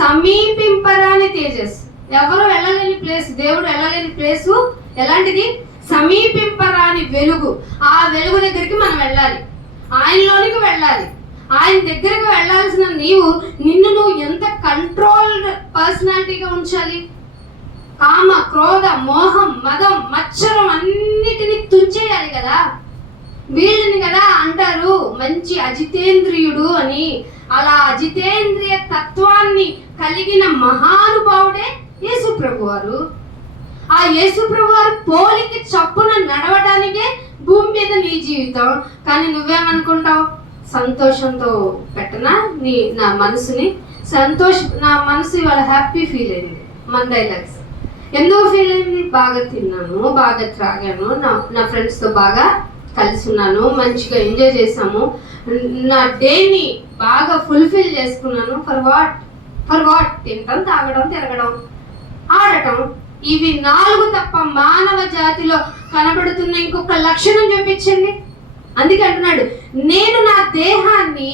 సమీపింపరాని తేజస్. ఎవరు వెళ్ళలేని ప్లేస్, దేవుడు వెళ్ళలేని ప్లేసు ఎలాంటిది? సమీపింపరాని వెలుగు. ఆ వెలుగు దగ్గరికి మనం వెళ్ళాలి, ఆయనలోనికి వెళ్ళాలి. ఆయన దగ్గరకు వెళ్ళాల్సిన నిన్ను నువ్వు ఎంత కంట్రోల్డ్ పర్సనాలిటీగా ఉంచాలి? కామ, క్రోధ, మోహం, మదం, మత్సరం అన్నిటినీ తుంచేయాలి కదా. వీళ్ళని కదా అంటారు మంచి అజితేంద్రియుడు అని. అలా అజితేంద్రియ తత్వాన్ని కలిగిన మహానుభావుడే యేసు ప్రభు వారు. ఆ యేసు ప్రభు వారు పోలికి చప్పున నడవడానికే భూమి మీద నీ జీవితం. కానీ నువ్వేమనుకుంటావు? సంతోషంతో పెట్టనా నా మనసుని? నా మనసు ఇవాళ హ్యాపీ ఫీల్ అయింది. మన డైలాగ్స్ ఎందుకు ఫీల్ అయింది? బాగా తిన్నాను, బాగా త్రాగాను, నా ఫ్రెండ్స్తో బాగా కలిసి ఉన్నాను, మంచిగా ఎంజాయ్ చేసాము, నా డేని బాగా ఫుల్ఫిల్ చేసుకున్నాను. For what? తినడం, తాగడం, తిరగడం, ఆడటం. ఇవి 4 తప్ప మానవ జాతిలో కనబడుతున్న ఇంకొక లక్షణం చూపించండి. అందుకే అంటున్నాడు, నేను నా దేహాన్ని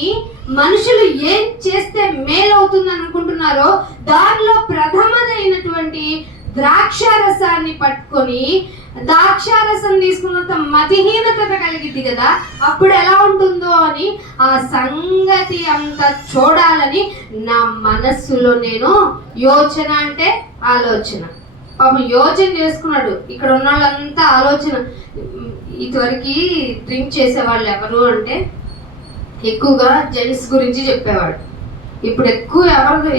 మనుషులు ఏం చేస్తే మేలవుతుంది అనుకుంటున్నారో దానిలో ప్రథమదైనటువంటి ద్రాక్షారసాన్ని పట్టుకొని, ద్రాక్షారసం తీసుకున్నంత మతిహీనత కలిగింది కదా, అప్పుడు ఎలా ఉంటుందో అని ఆ సంగతి అంతా చూడాలని నా మనస్సులో నేను యోచన అంటే ఆలోచన. పాపం యోచన చేసుకున్నాడు. ఇక్కడ ఉన్న వాళ్ళంతా ఆలోచన. ఇదివరకు డ్రింక్ చేసేవాళ్ళు ఎవరు అంటే ఎక్కువగా జెంట్స్ గురించి చెప్పేవాడు. ఇప్పుడు ఎక్కువ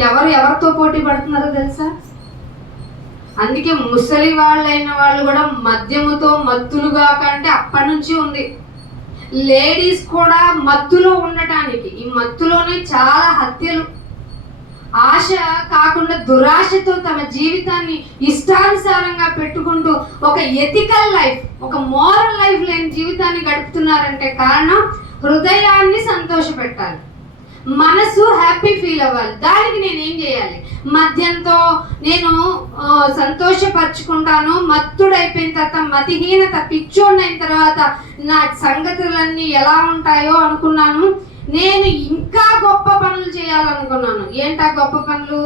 ఎవరితో పోటీ పడుతున్నారో తెలుసా? అందుకే ముసలి వాళ్ళైన వాళ్ళు కూడా మద్యముతో మత్తులుగా కంటే అప్పటి నుంచి ఉంది. లేడీస్ కూడా మత్తులో ఉండటానికి, ఈ మత్తులోనే చాలా హత్యలు, ఆశ కాకుండా దురాశతో తమ జీవితాన్ని ఇష్టానుసారంగా పెట్టుకుంటూ ఒక ఎథికల్ లైఫ్, ఒక మోరల్ లైఫ్ లేని జీవితాన్ని గడుపుతున్నారంటే కారణం హృదయాన్ని సంతోష పెట్టాలి, మనసు హ్యాపీ ఫీల్ అవ్వాలి. దానికి నేనేం చేయాలి? మద్యంతో నేను సంతోషపరుచుకుంటాను. మత్తుడైపోయిన తర్వాత, మతిహీనత, పిచ్చోడైన తర్వాత నా సంగతులన్నీ ఎలా ఉంటాయో అనుకున్నాను. నేను ఇంకా గొప్ప పనులు చేయాలనుకున్నాను. ఏంటా గొప్ప పనులు?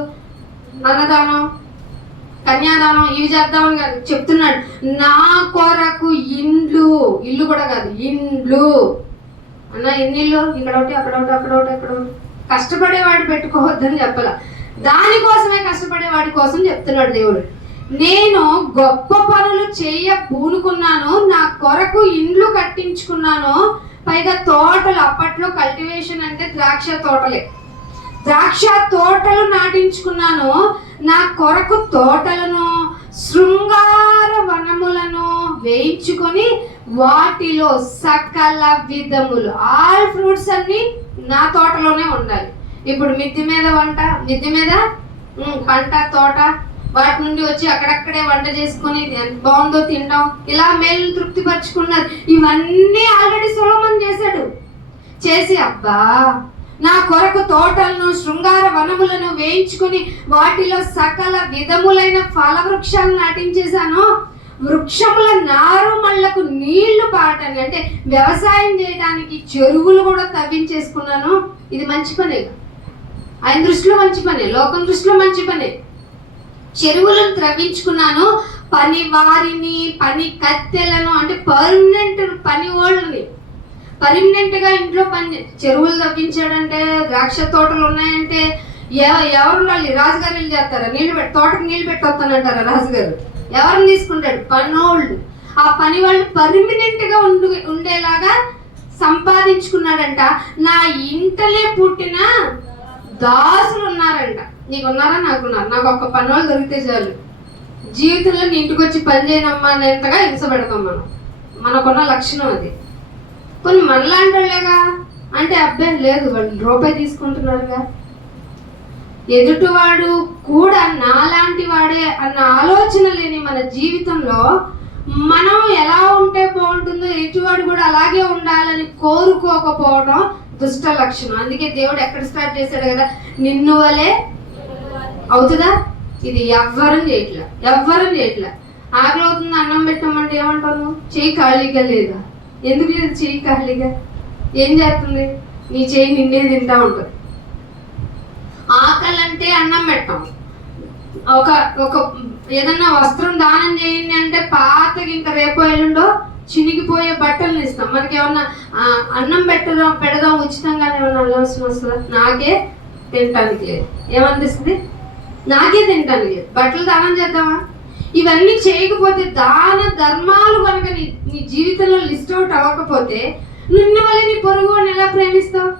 అన్నదానం, కన్యాదానం, ఇవి చేద్దామని కాదు చెప్తున్నాడు. నా కొరకు ఇల్లు కూడా కాదు, ఇండ్లు అన్న. ఎన్ని ఇల్లు? ఇక్కడ ఒకటి, అక్కడ ఒకటి, అక్కడ ఒకటి, అక్కడ ఒకటి. కష్టపడేవాడు పెట్టుకోవద్దని చెప్పాల, దానికోసమే కష్టపడేవాడి కోసం చెప్తున్నాడు దేవుడు. నేను గొప్ప పనులు పూనుకున్నాను, నా కొరకు ఇండ్లు కట్టించుకున్నాను, పైగా తోటలు. అప్పట్లో కల్టివేషన్ అంటే ద్రాక్ష తోటలే. ద్రాక్ష తోటలు నాటించుకున్నాను, నా కొరకు తోటలను, శృంగార వనములను వేయించుకొని వాటిలో సకల విధములు, ఆల్ ఫ్రూట్స్ అన్ని నా తోటలోనే ఉండాలి. ఇప్పుడు మిద్దె మీద వంట, మిద్దె మీద పంట, తోట, వాటి నుండి వచ్చి అక్కడక్కడే వంట చేసుకొని ఎంత బాగుందో తింటాం, ఇలా మేలు తృప్తిపరుచుకున్నారు. ఇవన్నీ ఆల్రెడీ సొలొమోను చేశాడు. చేసి అబ్బా నా కొరకు తోటలను, శృంగార వనములను వేయించుకుని వాటిలో సకల విధములైన ఫల వృక్షాలు నాటించేశాను, వృక్షముల నారుమళ్లకు నీళ్లు పాటని అంటే వ్యవసాయం చేయడానికి చెరువులు కూడా తవ్వించేసుకున్నాను. ఇది మంచి పనే, ఆయన దృష్టిలో మంచి పనే, లోకం దృష్టిలో మంచి పనే. చెరువులను త్రవ్వించుకున్నాను, పని వారిని, పని కత్తెలను, అంటే పర్మనెంట్ పని వాళ్ళని పర్మనెంట్ గా ఇంట్లో పని, చెరువులు తవ్వించాడంటే, ద్రాక్ష తోటలు ఉన్నాయంటే ఎవరు వాళ్ళు రాజుగారు వెళ్ళి చేస్తారా? తోటకు నీళ్ళు పెట్టి వస్తానంటారా రాజుగారు? ఎవరిని తీసుకుంటాడు? పనోళ్ళు. ఆ పని వాళ్ళు పర్మనెంట్ గా ఉండేలాగా సంపాదించుకున్నాడంట. నా ఇంటలే పుట్టిన దాసులు ఉన్నారంట. నీకున్నారా? నాకున్నారు. నాకు ఒక్క పనోళ్ళు దొరికితే చాలు, జీవితంలో నీ ఇంటికి వచ్చి పని చేయనమ్మా అనేంతగా హింస పెడతాం మనం. మనకున్న లక్షణం అది. కొన్ని మనలాంటి వాళ్ళేగా అంటే అబ్బాయి లేదు, వాళ్ళు రూపాయి తీసుకుంటున్నారుగా, ఎదుటివాడు కూడా నాలాంటి వాడే అన్న ఆలోచన లేని మన జీవితంలో మనం ఎలా ఉంటే బాగుంటుందో ఎదుటివాడు కూడా అలాగే ఉండాలని కోరుకోకపోవడం దుష్ట లక్షణం. అందుకే దేవుడు ఎక్కడ స్టార్ట్ చేశాడు కదా, నిన్ను వలే అవుతుందా? ఇది ఎవ్వరం చేయట్లా. ఆకలి అవుతుంది, అన్నం పెట్టమంటే ఏమంటాను? చెయ్యి ఖాళీగా లేదా? ఎందుకు లేదు చెయ్యి ఖాళీగా? ఏం చేస్తుంది? నీ చెయ్యి నిన్నే తింటా ఉంటుంది. ఆకలి అంటే అన్నం పెట్టాం. ఒక ఏదన్నా వస్త్రం దానం చేయండి అంటే పాతకి ఇంకా రేపో ఎల్లుండో చినిగిపోయే బట్టలను ఇస్తాం. మనకి ఏమన్నా అన్నం పెడదాం ఉచితంగానే ఏమన్నా ఆలోచన వస్తుందా? నాకే తినటానికి లేదు. ఏమనిపిస్తుంది? నాకే తినటానికి లేదు. బట్టలు దానం చేద్దామా? ఇవన్నీ చేయకపోతే, దాన ధర్మాలు కనుక నీ జీవితంలో లిస్ట్ అవుట్ అవ్వకపోతే, నిన్ను వల్ల నీ పొరుగు ఎలా ప్రేమిస్తావు?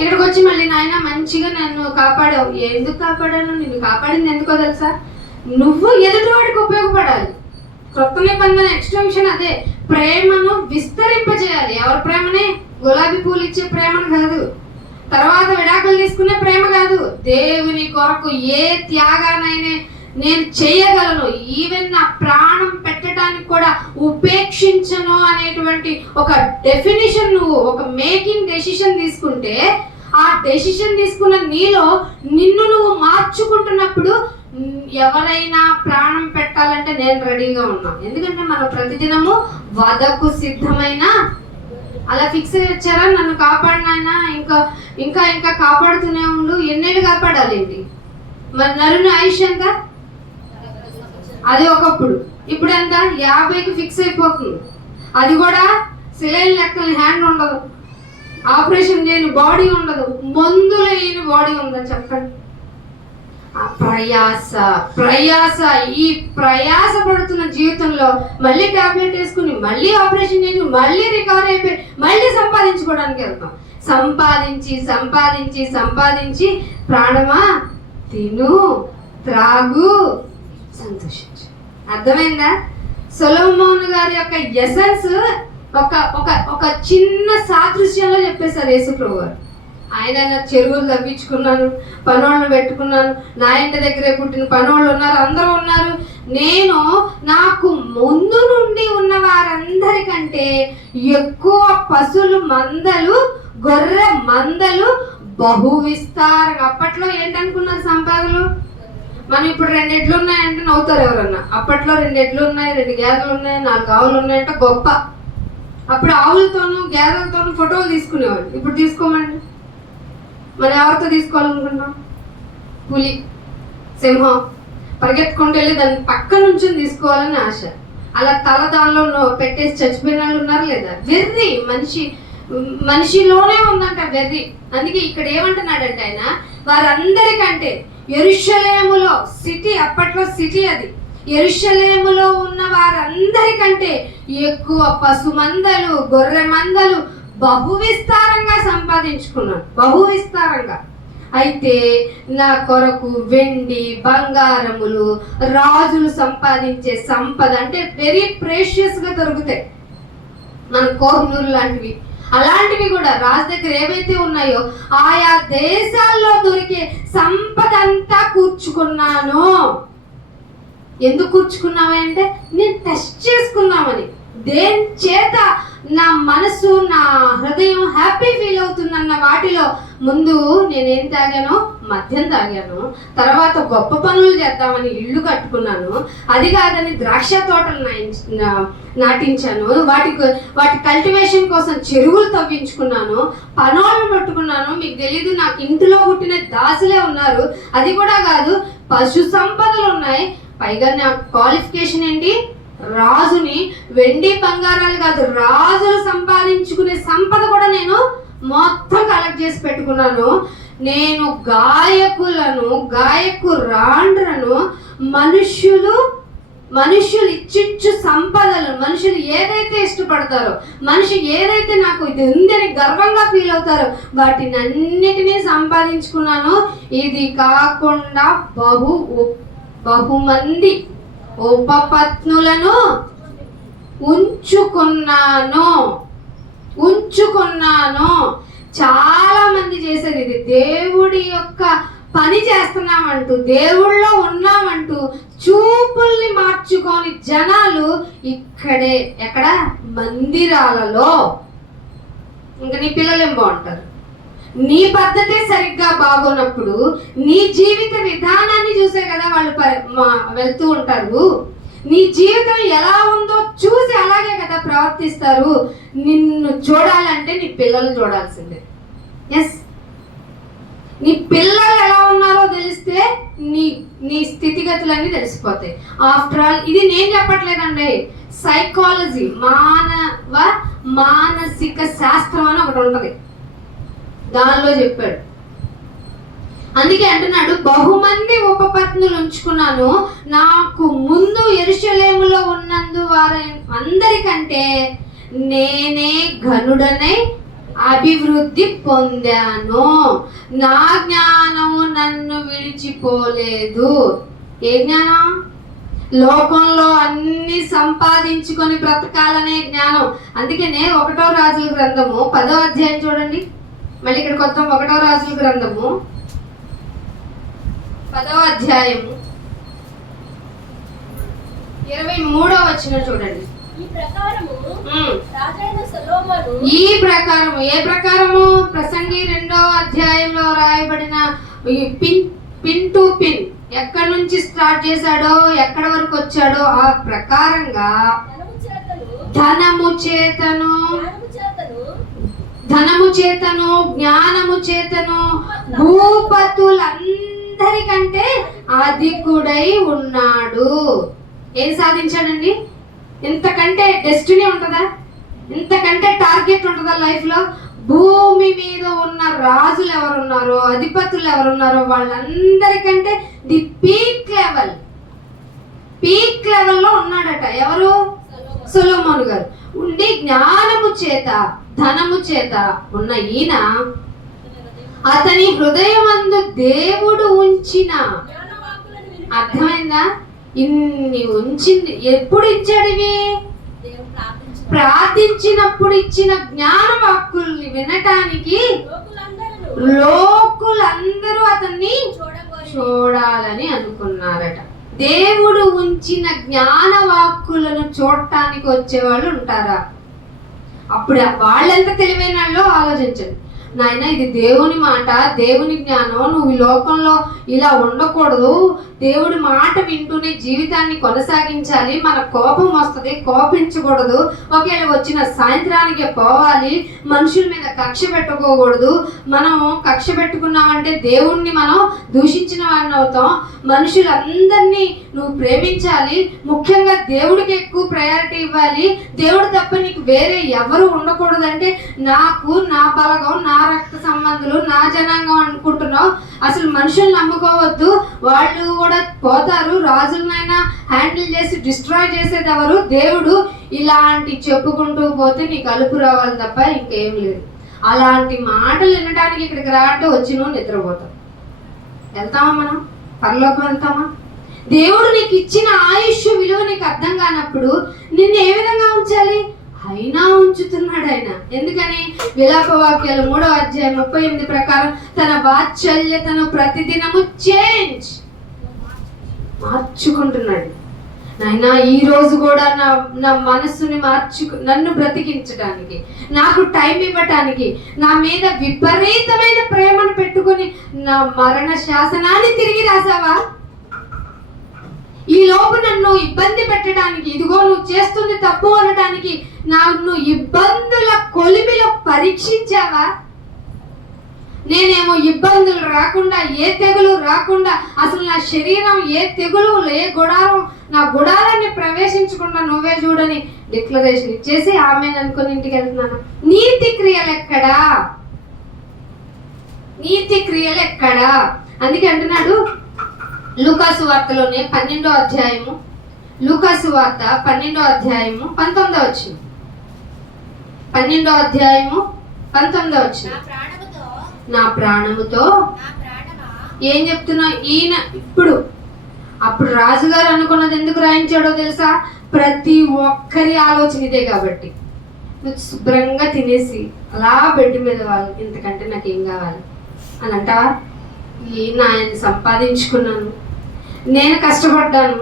ఇక్కడికి వచ్చి మళ్ళీ నాయన మంచిగా నన్ను కాపాడావు. ఎందుకు కాపాడాను? నిన్ను కాపాడింది ఎందుకో తెలుసా? నువ్వు ఎదుటివాడికి ఉపయోగపడాలి. క్రొత్త నిబంధన ఎక్స్టెన్షన్ అదే, ప్రేమను విస్తరింపజేయాలి. ఎవరి ప్రేమని? గులాబీ పూలు ఇచ్చే ప్రేమను కాదు, తర్వాత విడాకులు తీసుకునే ప్రేమ కాదు. దేవుని కొరకు ఏ త్యాగానైనా నేను చేయగలను, ఈవెన్ నా ప్రాణం పెట్టడానికి కూడా ఉపేక్షించను అనేటువంటి ఒక డెఫినిషన్, నువ్వు ఒక మేకింగ్ డెసిషన్ తీసుకుంటే, ఆ డెసిషన్ తీసుకున్న నీలో నిన్ను నువ్వు మార్చుకుంటున్నప్పుడు ఎవరైనా ప్రాణం పెట్టాలంటే నేను రెడీగా ఉన్నా. ఎందుకంటే మనం ప్రతిదినము వదకు సిద్ధమైన, అలా ఫిక్స్ అయ్యి వచ్చారా, నన్ను కాపాడినైనా ఇంకా ఇంకా కాపాడుతూనే ఉండు. ఎన్నేళ్ళు కాపాడాలి ఏంటి? మరి నరుని ఆయుష్ ఎంత? అది ఒకప్పుడు. ఇప్పుడు ఎంత? 50కి ఫిక్స్ అయిపోతుంది. అది కూడా సిలైన్ లెక్కల హ్యాండ్ ఉండదు, ఆపరేషన్ చేయని బాడీ ఉండదు, మందులు వేయని బాడీ ఉందని చెప్పండి. ఆ ప్రయాస ఈ ప్రయాస పడుతున్న జీవితంలో మళ్ళీ టాబ్లెట్ వేసుకుని, మళ్ళీ ఆపరేషన్ చేసి, మళ్ళీ రికవర్ అయిపోయి, మళ్ళీ సంపాదించుకోవడానికి వెళ్తాం. సంపాదించి ప్రాణమా తిను, త్రాగు, సంతోషించు. అర్థమైందా? సొలొమోను గారి యొక్క ఎసెన్స్ ఒక చిన్న సాదృశ్యంలో చెప్పేశారు యేసుప్రభు గారు. ఆయన చెరువులు తవ్వించుకున్నాను, పనోళ్ళను పెట్టుకున్నాను, నా ఇంటి దగ్గరే పుట్టిన పనోళ్ళు ఉన్నారు, అందరూ ఉన్నారు. నేను నాకు ముందు నుండి ఉన్న వారందరికంటే ఎక్కువ పశువులు మందలు, గొర్రె మందలు బహు విస్తారంగా. అప్పట్లో ఏంటనుకున్నారు సంపాదలు? మనం ఇప్పుడు 2 ఎడ్లు ఉన్నాయంటే నవ్వుతారు ఎవరన్నా. అప్పట్లో 2 ఎడ్లు ఉన్నాయి, 2 గేదెలు ఉన్నాయి, 4 ఆవులు ఉన్నాయంటే గొప్ప. అప్పుడు ఆవులతోనూ గేదెలతోనూ ఫోటోలు తీసుకునేవాళ్ళు. ఇప్పుడు తీసుకోమండి, మనం ఎవరితో తీసుకోవాలనుకుంటాం? పులి, సింహం పరిగెత్తుకుంటూ వెళ్ళి దాని పక్క నుంచి తీసుకోవాలని ఆశ. అలా తల దానిలో పెట్టేసి చచ్చిపోయిన వాళ్ళు ఉన్నారు లేదా? వెర్రి మనిషిలోనే ఉందంట వెర్రి. అందుకే ఇక్కడ ఏమంటున్నాడంటే ఆయన, వారందరికంటే యెరూషలేములో సిటీ, అప్పట్లో సిటీ అది, యెరూషలేములో ఉన్న వారందరికంటే ఎక్కువ పశు మందలు, గొర్రె మందలు బహు విస్తారంగా సంపాదించుకున్నాను, బహు విస్తారంగా. అయితే నా కొరకు వెండి బంగారములు, రాజులు సంపాదించే సంపద అంటే వెరీ ప్రేషియస్ గా దొరుకుతాయి. మన కోహినూరు లాంటివి, అలాంటివి కూడా రాజు దగ్గర ఏవైతే ఉన్నాయో ఆయా దేశాల్లో దొరికే సంపద అంతా కూర్చుకున్నాను. ఎందుకు కూర్చుకున్నావా అంటే, నేను టెస్ట్ చేసుకున్నామని. దేని చేత నా మనసు, నా హృదయం హ్యాపీ ఫీల్ అవుతుందన్న వాటిలో ముందు నేనేం తాగాను? మద్యం తాగాను. తర్వాత గొప్ప పనులు చేద్దామని ఇల్లు కట్టుకున్నాను. అది కాదని ద్రాక్ష తోటలు నాటించాను. వాటి కల్టివేషన్ కోసం చెరువులు తవ్వించుకున్నాను, పనోళ్ళు పట్టుకున్నాను. మీకు తెలీదు, నాకు ఇంటిలో పుట్టిన దాసులే ఉన్నారు. అది కూడా కాదు, పశు సంపదలు ఉన్నాయి, పైగా నా క్వాలిఫికేషన్ ఏంటి? రాజుని. వెండి బంగారాలు కాదు, రాజులు సంపాదించుకునే సంపద కూడా నేను మొత్తం కలెక్ట్ చేసి పెట్టుకున్నాను. నేను గాయకురాండ్రను. మనుషులు ఇచ్చిచ్చు సంపదలు, మనుషులు ఏదైతే ఇష్టపడతారో, మనిషి ఏదైతే నాకు ఇది ఉందని గర్వంగా ఫీల్ అవుతారో వాటిని అన్నిటినీ సంపాదించుకున్నాను. ఇది కాకుండా బహుమంది ఉపపత్నులను ఉంచుకున్నాను. చాలా మంది చేశారు ఇది. దేవుడి యొక్క పని చేస్తున్నామంటూ, దేవుళ్ళో ఉన్నామంటూ చూపుల్ని మార్చుకొని జనాలు ఇక్కడే ఎక్కడ మందిరాలలో. ఇంకా నీ పిల్లలు ఏం బాగుంటారు? నీ పద్ధతే సరిగ్గా బాగున్నప్పుడు నీ జీవిత విధానాన్ని చూసే కదా వాళ్ళు వెళ్తూ ఉంటారు. నీ జీవితం ఎలా ఉందో చూసి అలాగే కదా ప్రవర్తిస్తారు. నిన్ను చూడాలంటే నీ పిల్లలు చూడాల్సిందే. ఎస్, నీ పిల్లలు ఎలా ఉన్నారో తెలిస్తే నీ స్థితిగతులన్నీ తెలిసిపోతాయి. ఆఫ్టర్ ఆల్ ఇది నేను చెప్పట్లేదండి, సైకాలజీ, మానసిక శాస్త్రం అని ఒకటి ఉంటది, దానిలో చెప్పాడు. అందుకే అంటున్నాడు, బహుమంది ఉపపత్నులు ఉంచుకున్నాను. నాకు ముందు యెరూషలేములో ఉన్నందు వారి అందరికంటే నేనే ఘనుడనై అభివృద్ధి పొందాను. నా జ్ఞానము నన్ను విడిచిపోలేదు. ఏ జ్ఞానం? లోకంలో అన్ని సంపాదించుకొని బ్రతకాలనే జ్ఞానం. అందుకనే 1వ రాజుల గ్రంథము 10వ అధ్యాయం చూడండి. మళ్ళీ ఇక్కడ కొత్త 1వ రాజుల గ్రంథము 10వ అధ్యాయము 23వ వచనం చూడండి. ఈ ప్రకారము ఏ ప్రకారము? ప్రసంగి 2వ అధ్యాయంలో రాయబడిన పిన్ టు పిన్ ఎక్కడి నుంచి స్టార్ట్ చేశాడో ఎక్కడి వరకు వచ్చాడో ఆ ప్రకారంగా ధనము చేతను జ్ఞానము చేతను భూపతులందరికంటే అధికుడై ఉన్నాడు. ఏం సాధించాడండి? ఇంతకంటే డెస్టినీ ఉంటుందా? ఇంతకంటే టార్గెట్ ఉంటుందా లైఫ్ లో? భూమి మీద ఉన్న రాజులు ఎవరున్నారో, అధిపతులు ఎవరున్నారో వాళ్ళందరికంటే ది పీక్ లెవెల్లో ఉన్నాడట. ఎవరు? సొలొమోను గారు. ఉండి జ్ఞానము చేత ధనము చేత ఉన్న ఈయన అతని హృదయమందు దేవుడు ఉంచిన, అర్థమైందా? ఇన్ని ఉంచింది. ఎప్పుడు ఇచ్చాడు ఇవి? ప్రార్థించినప్పుడు ఇచ్చిన జ్ఞాన వాక్కుల్ని వినటానికి లోకులందరూ అతన్ని చూడాలని అనుకున్నారట. దేవుడు ఉంచిన జ్ఞాన వాక్కులను చూడటానికి వచ్చేవాళ్ళు ఉంటారా? అప్పుడు వాళ్ళెంత తెలివైన వాళ్ళో ఆలోచించండి. నాయన, ఇది దేవుని మాట, దేవుని జ్ఞానం. నువ్వు ఈ లోకంలో ఇలా ఉండకూడదు. దేవుడి మాట వింటూనే జీవితాన్ని కొనసాగించాలి. మన కోపం వస్తుంది, కోపించకూడదు. ఒకవేళ వచ్చిన సాయంత్రానికే పోవాలి. మనుషుల మీద కక్ష పెట్టుకోకూడదు. మనం కక్ష పెట్టుకున్నామంటే దేవుణ్ణి మనం దూషించిన వాడిని అవుతాం. మనుషులందరినీ నువ్వు ప్రేమించాలి. ముఖ్యంగా దేవుడికి ఎక్కువ ప్రయారిటీ ఇవ్వాలి. దేవుడు తప్ప నీకు వేరే ఎవరు ఉండకూడదంటే నాకు, నా బలగం, నా రక్త సంబంధులు, నా జనాంగం అనుకుంటున్నావు. అసలు మనుషులు నమ్ముకోవద్దు, వాళ్ళు కూడా పోతారు. రాజులనైనా హ్యాండిల్ చేసి డిస్ట్రాయ్ చేసేది ఎవరు? దేవుడు. ఇలాంటి చెప్పుకుంటూ పోతే నీకు అలుపు రావాలి తప్ప ఇంకేం లేదు. అలాంటి మాటలు వినడానికి ఇక్కడికి రాంటే వచ్చి నువ్వు నిద్రపోతావు. వెళ్తామా మనం? పరలోకం వెళ్తామా? దేవుడు నీకు ఇచ్చిన ఆయుష్ విలువ నీకు అర్థం కానప్పుడు నిన్ను ఏ విధంగా ఉంచాలి? అయినా ఉంచుతున్నాడు ఆయన. ఎందుకని? విలాప వాక్యాలు 3వ అధ్యాయం 38 ప్రకారం తన వాత్సల్యతను ప్రతిదినము మార్చుకుంటున్నాడు. నాయనా, ఈ రోజు కూడా నా మనస్సుని నన్ను బ్రతికించడానికి, నాకు టైం ఇవ్వటానికి, నా మీద విపరీతమైన ప్రేమను పెట్టుకుని నా మరణ శాసనాన్ని తిరిగి రాసావా? ఈ లోపు నన్ను ఇబ్బంది పెట్టడానికి, ఇదిగో నువ్వు చేస్తుంది తప్పు అనడానికి నన్ను ఇబ్బందుల కొలిమిలో పరీక్షించావా? నేనేమో ఇబ్బందులు రాకుండా, ఏ తెగులు రాకుండా, అసలు నా శరీరం ఏ తెగులు, ఏ గుడారం, నా గుడారాన్ని ప్రవేశించకుండా నువ్వే చూడని డిక్లరేషన్ ఇచ్చేసి ఆమె అనుకుని ఇంటికి వెళ్తున్నాను. నీతి క్రియలు ఎక్కడా? నీతి క్రియలు ఎక్కడా? అందుకే అంటున్నాడు లూకాసు వార్తలోనే 12వ అధ్యాయము, లూకాసు వార్త 12వ అధ్యాయము 19వ వచనం, 12వ అధ్యాయము 19వ వచనం. నా ప్రాణముతో ఏం చెప్తున్నా ఈయన ఇప్పుడు, అప్పుడు రాజుగారు అనుకున్నది ఎందుకు రాయించాడో తెలుసా? ప్రతి ఒక్కరి ఆలోచన ఇదే కాబట్టి. నువ్వు శుభ్రంగా తినేసి అలా బెడ్ మీద వాళ్ళు, ఇంతకంటే నాకేం కావాలి అని అంటావా? ఆయన సంపాదించుకున్నాను, నేను కష్టపడ్డాను,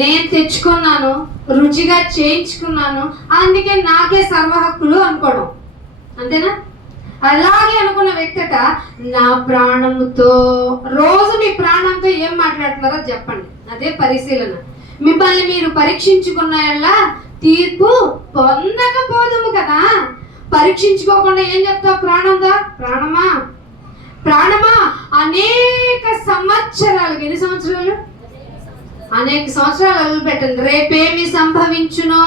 నేను తెచ్చుకున్నాను, రుచిగా చేయించుకున్నాను, అందుకే నాకే సర్వ హక్కులు అనుకోవడం, అంతేనా? అలాగే అనుకున్న వ్యక్తట నా ప్రాణముతో. రోజు మీ ప్రాణంతో ఏం మాట్లాడుతున్నారో చెప్పండి, అదే పరిశీలన. మిమ్మల్ని మీరు పరీక్షించుకున్నాయల్లా తీర్పు పొందకపోదుము కదా. పరీక్షించుకోకుండా ఏం చెప్తావు? ప్రాణందా? ప్రాణమా, ప్రాణమా, అనేక సంవత్సరాలు, ఎన్ని సంవత్సరాలు? అనేక సంవత్సరాలు వదిలిపెట్టండి. రేపేమి సంభవించునో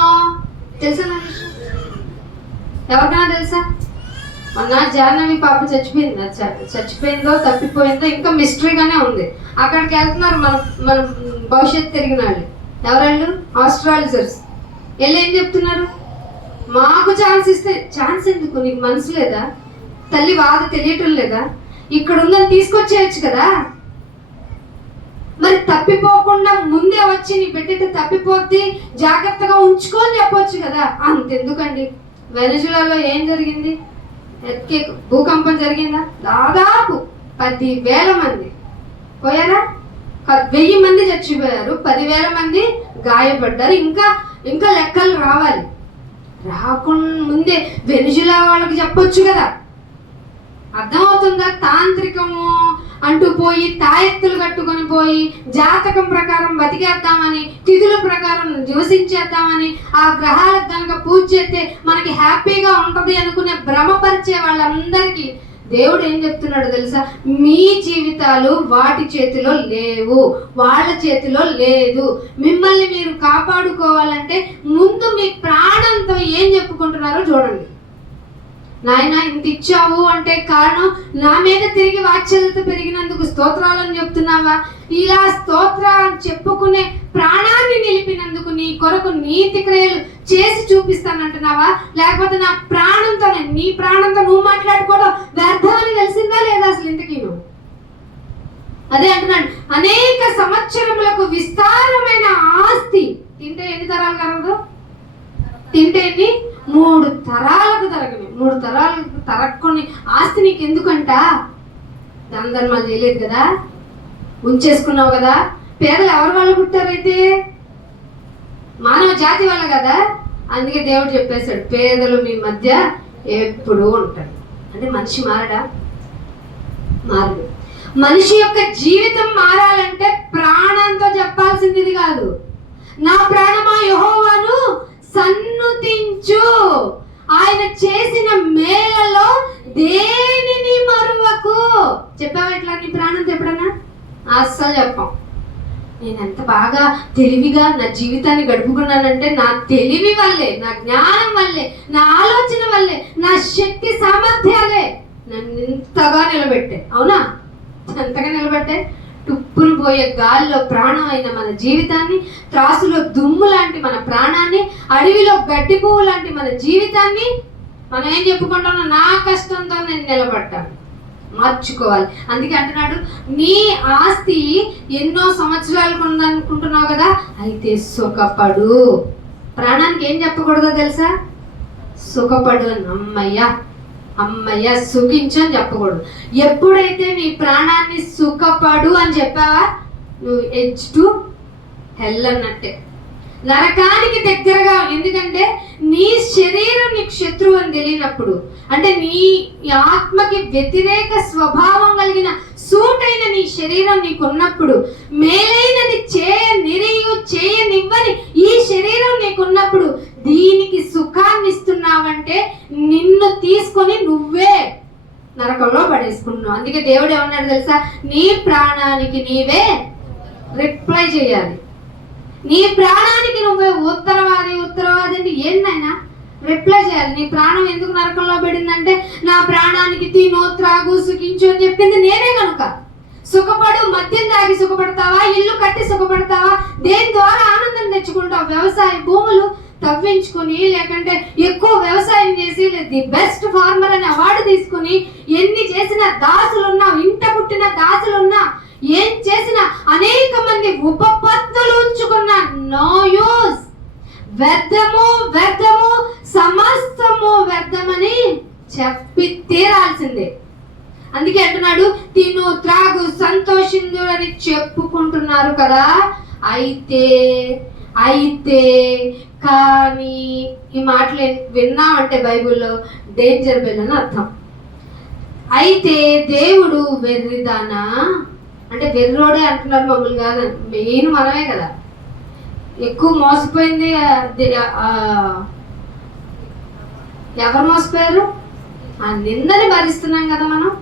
తెలుసా? ఎవరికైనా తెలుసా? మొన్న జాహ్నవి పాప చచ్చిపోయిందో తప్పిపోయిందో ఇంకా మిస్టరీగానే ఉంది. అక్కడికి వెళ్తున్నారు మన భవిష్యత్తు తిరిగిన వాళ్ళు. ఎవరాళ్ళు? ఆస్ట్రాలజర్స్. వెళ్ళి ఏం చెప్తున్నారు? మాకు ఛాన్స్ ఇస్తే. ఛాన్స్ ఎందుకు? నీకు మనసు లేదా? తల్లి బాధ తెలియటం లేదా? ఇక్కడ ఉందని తీసుకొచ్చేయచ్చు కదా. మరి తప్పిపోకుండా ముందే వచ్చి నీ బిడ్డకి తప్పిపోద్ది, జాగ్రత్తగా ఉంచుకొని చెప్పొచ్చు కదా. అంతెందుకండి, వెనజులాలో ఏం జరిగింది? భూకంపం జరిగిందా? దాదాపు 10,000 మంది పోయారా? 1000 మంది చచ్చిపోయారు, 10,000 మంది గాయపడ్డారు. ఇంకా లెక్కలు రావాలి. రాకుండా ముందే వెనిజులా వాళ్ళకి చెప్పొచ్చు కదా. అర్థమవుతుందా? తాంత్రికము అంటూ పోయి, తాయెత్తులు కట్టుకొని పోయి, జాతకం ప్రకారం బతికేద్దామని, తిథుల ప్రకారం నివసించేద్దామని, ఆ గ్రహాలకు కనుక పూజ చేస్తే మనకి హ్యాపీగా ఉంటది అనుకునే భ్రమపరిచే వాళ్ళందరికీ దేవుడు ఏం చెప్తున్నాడు తెలుసా? మీ జీవితాలు వాటి చేతిలో లేవు, వాళ్ళ చేతిలో లేదు. మిమ్మల్ని మీరు కాపాడుకోవాలంటే ముందు మీ ప్రాణంతో ఏం చెప్పుకుంటున్నారో చూడండి. నాయన ఇంత ఇచ్చావు అంటే కారణం నా మీద తిరిగి వాత్సల్యత పెరిగినందుకు స్తోత్రాలను చెప్తున్నావా? ఇలా స్తోత్రాలు చెప్పుకునే ప్రాణాన్ని నిలిపినందుకు నీ కొరకు నీతి క్రియలు చేసి చూపిస్తానంటున్నావా? లేకపోతే నా ప్రాణంతోనే, నీ ప్రాణంతో నువ్వు మాట్లాడుకోవడం వ్యర్థమని తెలిసిందా లేదా అసలు ఇంతకీ నువ్వు? అదే అంటున్నాడు, అనేక సంవత్సరములకు విస్తారమైన ఆస్తి. తింటే ఎన్ని తరాలు కలగదు? తింటే ఎన్ని? 3 తరాలకు తరగని, 3 తరాలకు తరక్కుని ఆస్తి నీకు ఎందుకంట? దాని ధర్మాలు చేయలేదు కదా, ఉంచేసుకున్నావు కదా. పేదలు ఎవరి వాళ్ళు పుట్టారైతే? మానవ జాతి వల్ల కదా. అందుకే దేవుడు చెప్పేశాడు, పేదలు మీ మధ్య ఎప్పుడూ ఉంటారు. అంటే మనిషి మారడా? మారడు. మనిషి యొక్క జీవితం మారాలంటే ప్రాణంతో చెప్పాల్సింది ఇది కాదు. నా ప్రాణమా యెహోవాను సన్నుతించు, ఆయన చేసిన మేలలో దేనిని మరువకు. చెప్పావా ఇట్లా నీ ప్రాణంతో ఎప్పుడన్నా? అస్సలు చెప్పాం. నేను ఎంత బాగా తెలివిగా నా జీవితాన్ని గడుపుకున్నానంటే నా తెలివి వల్లే, నా జ్ఞానం వల్లే, నా ఆలోచన వల్లే, నా శక్తి సామర్థ్యాలే నన్ను ఇంతగా నిలబెట్టే. అవునా? ఎంతగా నిలబెట్టే? టుప్పులు పోయే గాల్లో ప్రాణం అయిన మన జీవితాన్ని, త్రాసులో దుమ్ము లాంటి మన ప్రాణాన్ని, అడవిలో గడ్డి పువ్వు లాంటి మన జీవితాన్ని మనం ఏం చెప్పుకుంటామో, నా కష్టంతో నేను నిలబడ్డాను. మార్చుకోవాలి. అందుకే అంటున్నాడు, నీ ఆస్తి ఎన్నో సంవత్సరాలు ఉందనుకుంటున్నావు కదా, అయితే సుఖపడు. ప్రాణానికి ఏం చెప్పకూడదో తెలుసా? సుఖపడు అని. అమ్మయ్యా అమ్మయ్య సుఖించు అని చెప్పకూడదు. ఎప్పుడైతే నీ ప్రాణాన్ని సుఖపడు అని చెప్పావా, నువ్వు ఎడ్జ్ టు హెల్ అన్నట్టే, నరకానికి దగ్గరగా. ఎందుకంటే నీ శరీరం నీకు శత్రువు అని తెలియనప్పుడు, అంటే నీ ఆత్మకి వ్యతిరేక స్వభావం కలిగిన సూటైన నీ శరీరం నీకు ఉన్నప్పుడు, మేలైనది చేయనివ్వని ఈ శరీరం నీకున్నప్పుడు, దీనికి సుఖాన్ని ఇస్తున్నావంటే నిన్ను తీసుకొని నువ్వే నరకంలో పడేసుకుంటున్నావు. అందుకే దేవుడు ఏమన్నాడు తెలుసా? నీ ప్రాణానికి నీవే రిప్లై చేయాలి. నీ ప్రాణానికి నువ్వే ఉత్తరవాది అంటే ఏంటైనా రిప్లై చేయాలి. నీ ప్రాణం ఎందుకు నరకంలో పడిందంటే, నా ప్రాణానికి తిను త్రాగు సుఖించు అని చెప్పింది నేనే కనుక. సుఖపడు, మద్యం తాగి సుఖపడతావా, ఇల్లు కట్టి సుఖపడతావా, దేని ద్వారా ఆనందం తెచ్చుకుంటావు? వ్యవసాయ భూములు తవ్వించుకుని, లేకంటే ఎక్కువ వ్యవసాయం చేసి ది బెస్ట్ ఫార్మర్ అనే అవార్డు తీసుకుని, ఎన్ని చేసిన దాసులున్నా, ఇంట పుట్టిన దాసులున్నా, ఏం చేసిన అనేక మంది ఉపపత్తులు ఉంచుకున్న నో యూస్, వ్యర్థము సమస్తము వ్యర్థమని చెప్పి తీరాల్సిందే. అందుకే అంటున్నాడు, తిను త్రాగు సంతోషించు అని చెప్పుకుంటున్నారు కదా. అయితే కానీ ఈ మాటలు విన్నామంటే బైబిల్లో డేంజర్ బెల్ అని అర్థం. అయితే దేవుడు వెర్రిదానా అంటే వెర్రోడే అంటున్నారు మామూలుగా, మెయిన్ మనమే కదా. ఎక్కువ మోసపోయింది ఎవరు మోసపోయారు? ఆ నిందని భరిస్తున్నాం కదా మనం.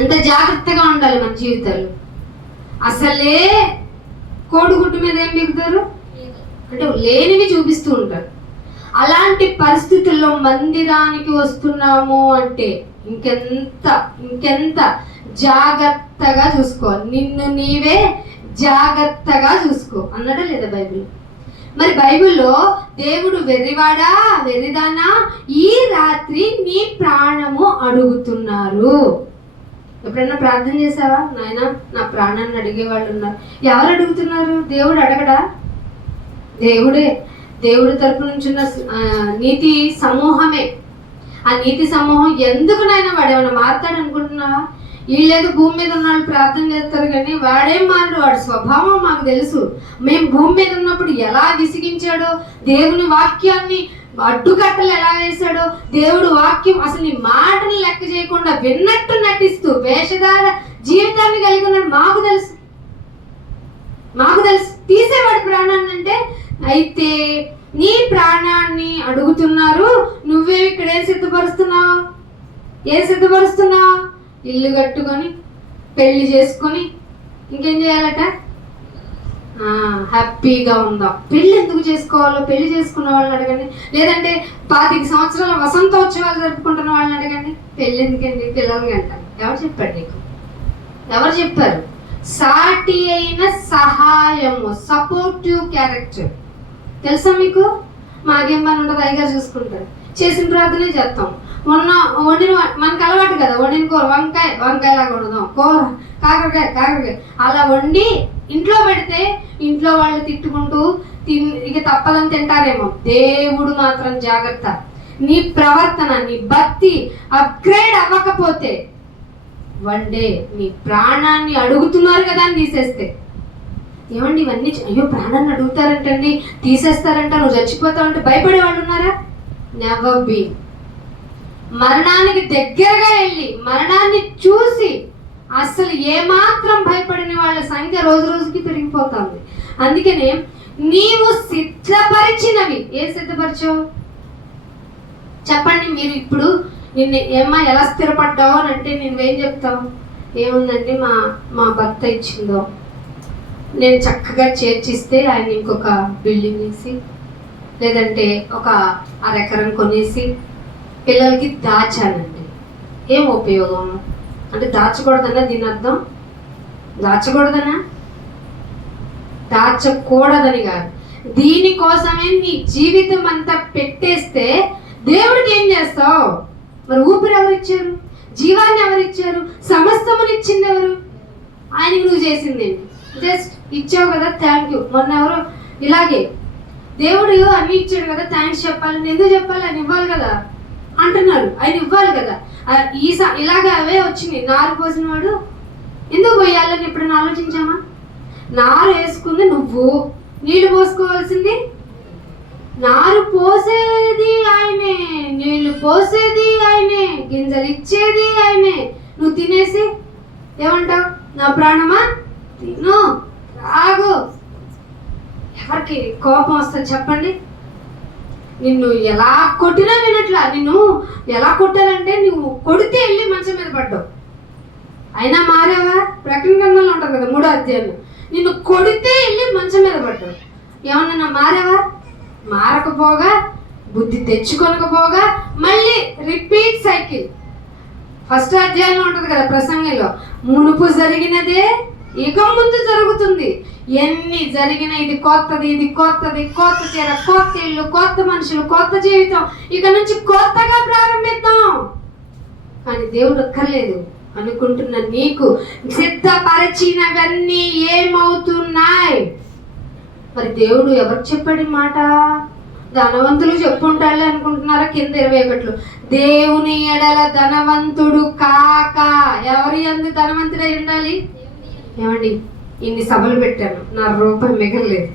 ఎంత జాగ్రత్తగా ఉండాలి మన జీవితాలు. అసలే కోడిగుడ్డు మీద ఏం బిగుతారు అంటే లేనివి చూపిస్తూ ఉంటారు. అలాంటి పరిస్థితుల్లో మందిరానికి వస్తున్నాము అంటే ఇంకెంత జాగ్రత్తగా చూసుకో, నిన్ను నీవే జాగ్రత్తగా చూసుకో అన్నాడా లేదా బైబిల్? మరి బైబిల్లో దేవుడు వెర్రివాడా వెర్రిదానా, ఈ రాత్రి నీ ప్రాణము అడుగుతున్నారు. ఎప్పుడైనా ప్రార్థన చేసావా? నాయన నా ప్రాణాన్ని అడిగే వాళ్ళు ఉన్నారు. ఎవరు అడుగుతున్నారు? దేవుడు అడగడా? దేవుడి తరపు నుంచి ఉన్న నీతి సమూహమే. ఆ నీతి సమూహం ఎందుకు నాయన వాడు ఏమైనా మారుతాడు అనుకుంటున్నావా? వీళ్ళేదో భూమి మీద ఉన్న వాళ్ళు ప్రార్థన చేస్తారు కానీ వాడేం మారడు. వాడి స్వభావం మాకు తెలుసు. మేము భూమి మీద ఉన్నప్పుడు ఎలా విసిగించాడో, దేవుని వాక్యాన్ని అడ్డుకట్టలు ఎలా వేశాడో, దేవుడు వాక్యం అసలు నీ మాటను లెక్క చేయకుండా విన్నట్టు నటిస్తూ వేషధార జీవితాన్ని కలిగి ఉన్నాడు. మాకు తెలుసు తీసేవాడు ప్రాణాన్ని అంటే. అయితే నీ ప్రాణాన్ని అడుగుతున్నారు, నువ్వేమి ఇక్కడ ఏం సిద్ధపరుస్తున్నావు? ఇల్లు కట్టుకొని పెళ్లి చేసుకొని ఇంకేం చేయాలట? హ్యాపీగా ఉందాం. పెళ్ళి ఎందుకు చేసుకోవాలో పెళ్లి చేసుకున్న వాళ్ళని అడగండి. లేదంటే 25 సంవత్సరాల వసంతోత్సవాలు జరుపుకుంటున్న వాళ్ళని అడగండి. పెళ్ళి ఎందుకండి? పిల్లల్ని అంటారు. ఎవరు చెప్పారు నీకు? ఎవరు చెప్పారు? సాటి అయిన సహాయము, సపోర్టివ్ క్యారెక్టర్ తెలుసా మీకు? మాకేం పని ఉండదు, అయ్యగారు చూసుకుంటారు. చేసిన ప్రార్థనే చేస్తాం. వండిన మనకు అలవాటు కదా, వండిన కూర వంకాయలాగా వండుదాం, కూర కాకరకాయ అలా వండి ఇంట్లో పెడితే ఇంట్లో వాళ్ళు తిట్టుకుంటూ ఇక తప్పదని తింటారేమో. దేవుడు మాత్రం జాగ్రత్త. నీ ప్రవర్తన, నీ భక్తి అప్గ్రేడ్ అవ్వకపోతే వన్ డే నీ ప్రాణాన్ని అడుగుతున్నారు కదా అని తీసేస్తే, ఏమండి ఇవన్నీ అయ్యో ప్రాణాన్ని అడుగుతారంటండి, తీసేస్తారంట, నువ్వు చచ్చిపోతావు అంటే భయపడే వాళ్ళు ఉన్నారా? Never be. మరణానికి దగ్గరగా వెళ్ళి మరణాన్ని చూసి అసలు ఏమాత్రం భయపడిన వాళ్ళ సంఖ్య రోజు రోజుకి పెరిగిపోతుంది. అందుకనే నీవు సిద్ధపరిచినవి ఏ సిద్ధపరిచావు చెప్పండి. మీరు ఇప్పుడు నిన్ను ఎలా స్థిరపడ్డావు అని అంటే నువ్వేం చెప్తావు? ఏముందండి మా భర్త ఇచ్చిందో, నేను చక్కగా చేర్చిస్తే ఆయన ఇంకొక బిల్డింగ్ వేసి, లేదంటే ఒక 1/2 ఎకరం కొనేసి పిల్లలకి దాచానండి. ఏం ఉపయోగం అంటే దాచకూడదన్నా దీని అర్థం? దాచకూడదని కాదు, దీనికోసమే నీ జీవితం అంతా పెట్టేస్తే దేవుడికి ఏం చేస్తావు? మరి ఊపిరి ఎవరిచ్చారు? జీవాన్ని ఎవరిచ్చారు? సమస్తమునిచ్చింది ఎవరు? ఆయనకి నువ్వు చేసింది జస్ట్ ఇచ్చావు కదా, థ్యాంక్ యూ. మొన్న ఎవరు ఇలాగే దేవుడు అన్ని ఇచ్చాడు కదా, థ్యాంక్స్ చెప్పాలని. ఎందుకు చెప్పాలి? ఆయన ఇవ్వాలి కదా అంటున్నారు. ఆయన ఇవ్వాలి కదా. ఇలాగే అవే వచ్చినాయి. నారు పోసిన వాడు ఎందుకు పోయాలని ఎప్పుడైనా ఆలోచించామా? నారు వేసుకుంది నువ్వు, నీళ్లు పోసుకోవాల్సింది. నారు పోసేది ఆయనే, నీళ్లు పోసేది ఆయనే, గింజలు ఇచ్చేది ఆయనే. నువ్వు తినేసి ఏమంటావు? నా ప్రాణమా తిను తాగు. ఎవరికి కోపం వస్తుంది చెప్పండి? నిన్ను ఎలా కొట్టినా వినట్లా. నిన్ను ఎలా కొట్టాలంటే నువ్వు కొడితే వెళ్ళి మంచం మీద పడ్డావు, అయినా మారావా? ప్రకటన గ్రంథంలో ఉంటుంది కదా 3వ అధ్యాయంలో, నిన్ను కొడితే వెళ్ళి మంచం మీద పడ్డావు. ఏమన్నా మారావా? మారకపోగా, బుద్ధి తెచ్చుకొనకపోగా మళ్ళీ రిపీట్ సైకిల్. 1వ అధ్యాయంలో ఉంటుంది కదా ప్రసంగంలో, మునుపు జరిగినదే ఇక ముందు జరుగుతుంది. ఎన్ని జరిగినా ఇది కొత్తది, ఇది కొత్తది, కొత్త చీర, కొత్త ఇల్లు, కొత్త మనుషులు, కొత్త జీవితం, ఇక నుంచి కొత్తగా ప్రారంభిద్దాం అని దేవుడు అక్కర్లేదు అనుకుంటున్న నీకు సిద్ధపరిచినవన్నీ ఏమవుతున్నాయి? మరి దేవుడు ఎవరు చెప్పాడు మాట? ధనవంతులు చెప్పుంటాళ్ళే అనుకుంటున్నారా? కింద 21 దేవుని ఎడల ధనవంతుడు కాక. ఎవరి యందు ధనవంతుడై ఉండాలి? ఏమండి, ఇన్ని సభలు పెట్టాను, నా రూపాయి మిగలలేదు.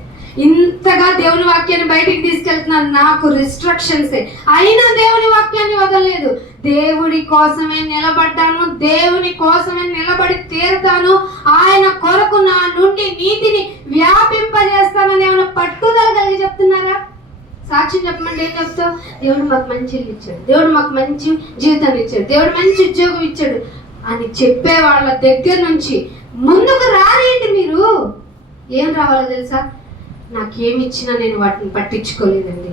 ఇంతగా దేవుని వాక్యాన్ని బయటికి తీసుకెళ్తున్నాను, నాకు రిస్ట్రిక్షన్సే, అయినా దేవుని వాక్యాన్ని వదలలేదు. దేవుడి కోసమే నిలబడ్డాను, దేవుని కోసమే నిలబడి తీరుతాను, ఆయన కొరకు నా నుండి నీతిని వ్యాపింపజేస్తానని ఏమైనా పట్టుదల కలిగి చెప్తున్నారా? సాక్ష్యం చెప్పమంటే ఏం చెప్తావు? దేవుడు మాకు మంచి ఇల్లు ఇచ్చాడు, దేవుడు మాకు మంచి జీవితాన్ని ఇచ్చాడు, దేవుడు మంచి ఉద్యోగం ఇచ్చాడు అని చెప్పే వాళ్ళ దగ్గర నుంచి ముందుకు రారేంటి మీరు? ఏం రావాలో తెలుసా? నాకేమి ఇచ్చినా నేను వాటిని పట్టించుకోలేదండి,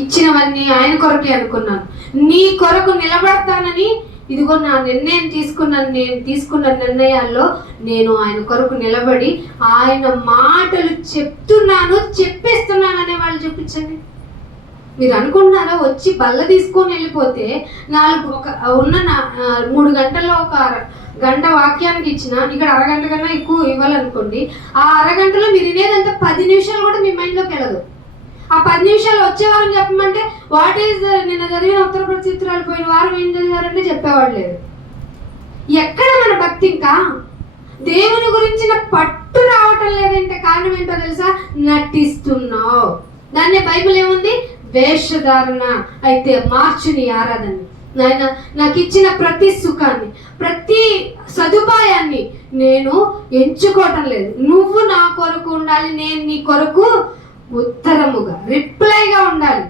ఇచ్చినవన్నీ ఆయన కొరకే అనుకున్నాను, నీ కొరకు నిలబడతానని ఇదిగో నా నిర్ణయం తీసుకున్నాను. నేను తీసుకున్న నిర్ణయాల్లో నేను ఆయన కొరకు నిలబడి ఆయన మాటలు చెప్తున్నాను, చెప్పేస్తున్నాను అనే వాళ్ళు చూపించండి. మీరు అనుకుంటున్నారా వచ్చి బల్ల తీసుకొని వెళ్ళిపోతే 3 గంటల్లో ఒక గంట వాక్యానికి ఇచ్చిన ఇక్కడ అరగంట కన్నా ఎక్కువ ఇవ్వాలనుకోండి, ఆ అరగంటలో మీరు వినేదంతా 10 నిమిషాలు కూడా మీ మైండ్లోకి వెళ్ళదు. ఆ 10 నిమిషాలు వచ్చే వారం చెప్పమంటే వాట్ ఈజ్ నిన్న చదివిన ఉత్తర చిత్రాలు పోయిన వారం ఏం చదివారంటే చెప్పేవాడు లేదు. ఎక్కడ మన భక్తి? ఇంకా దేవుని గురించిన పట్టు రావటం లేదంటే కారణం ఏంటో తెలుసా? నటిస్తున్నావు. దాన్నే బైబిల్ ఏముంది? వేషధారణ. అయితే మార్చుని ఆరాధన. నాయన, నాకు ఇచ్చిన ప్రతి సుఖాన్ని, ప్రతి సదుపాయాన్ని నేను ఎంచుకోవటం లేదు. నువ్వు నా కొరకు ఉండాలి, నేను నీ కొరకు ఉత్తరముగా రిప్లైగా ఉండాలి.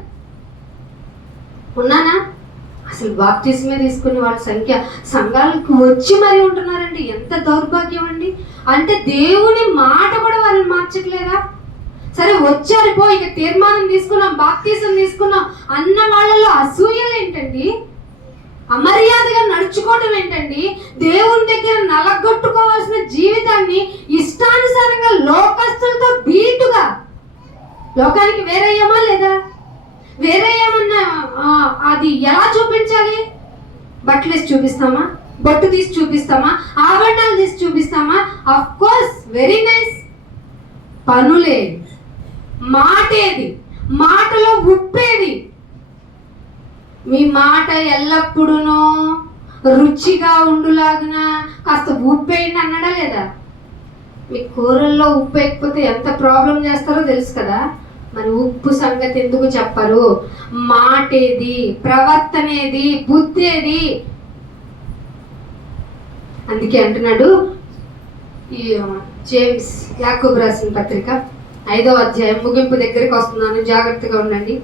ఉన్నానా? అసలు బాప్తిస్మే తీసుకునే వాళ్ళ సంఖ్య సంఘాలకు వచ్చి మరీ ఉంటున్నారండి. ఎంత దౌర్భాగ్యం అండి! అంటే దేవుని మాట కూడా వాళ్ళని మార్చట్లేదా? సరే వచ్చారు పో, ఇక తీర్మానం తీసుకున్నాం, బాప్తిసం తీసుకున్నాం అన్న వాళ్ళలో అసూయలు ఏంటండి? అమర్యాదగా నడుచుకోవడం ఏంటండి? దేవుని దగ్గర నలగొట్టుకోవాల్సిన జీవితాన్ని ఇష్టానుసారంగా లోకస్తులతో బీటుగా, లోకానికి వేరయ్యామా లేదా? వేరయ్యామన్నా అది ఎలా చూపించాలి? బట్టలేసి చూపిస్తామా? బొట్టు తీసి చూపిస్తామా? ఆభరణాలు తీసి చూపిస్తామా? Of course, very nice. పనులేది, మాటేది, మాటలో ఉప్పేది. మీ మాట ఎల్లప్పుడూ రుచిగా ఉండులాగున కాస్త ఉప్పేయండి అన్నాడా లేదా? మీ కూరల్లో ఉప్పు వేయకపోతే ఎంత ప్రాబ్లం చేస్తారో తెలుసు కదా. మరి ఉప్పు సంగతి ఎందుకు చెప్పరు? మాటేది, ప్రవర్తనేది, బుద్ధేది. అందుకే అంటున్నాడు ఈ జేమ్స్, యాకోబు రాసిన పత్రిక 5వ అధ్యాయం ముగింపు దగ్గరికి వస్తున్నాను, జాగ్రత్తగా ఉండండి.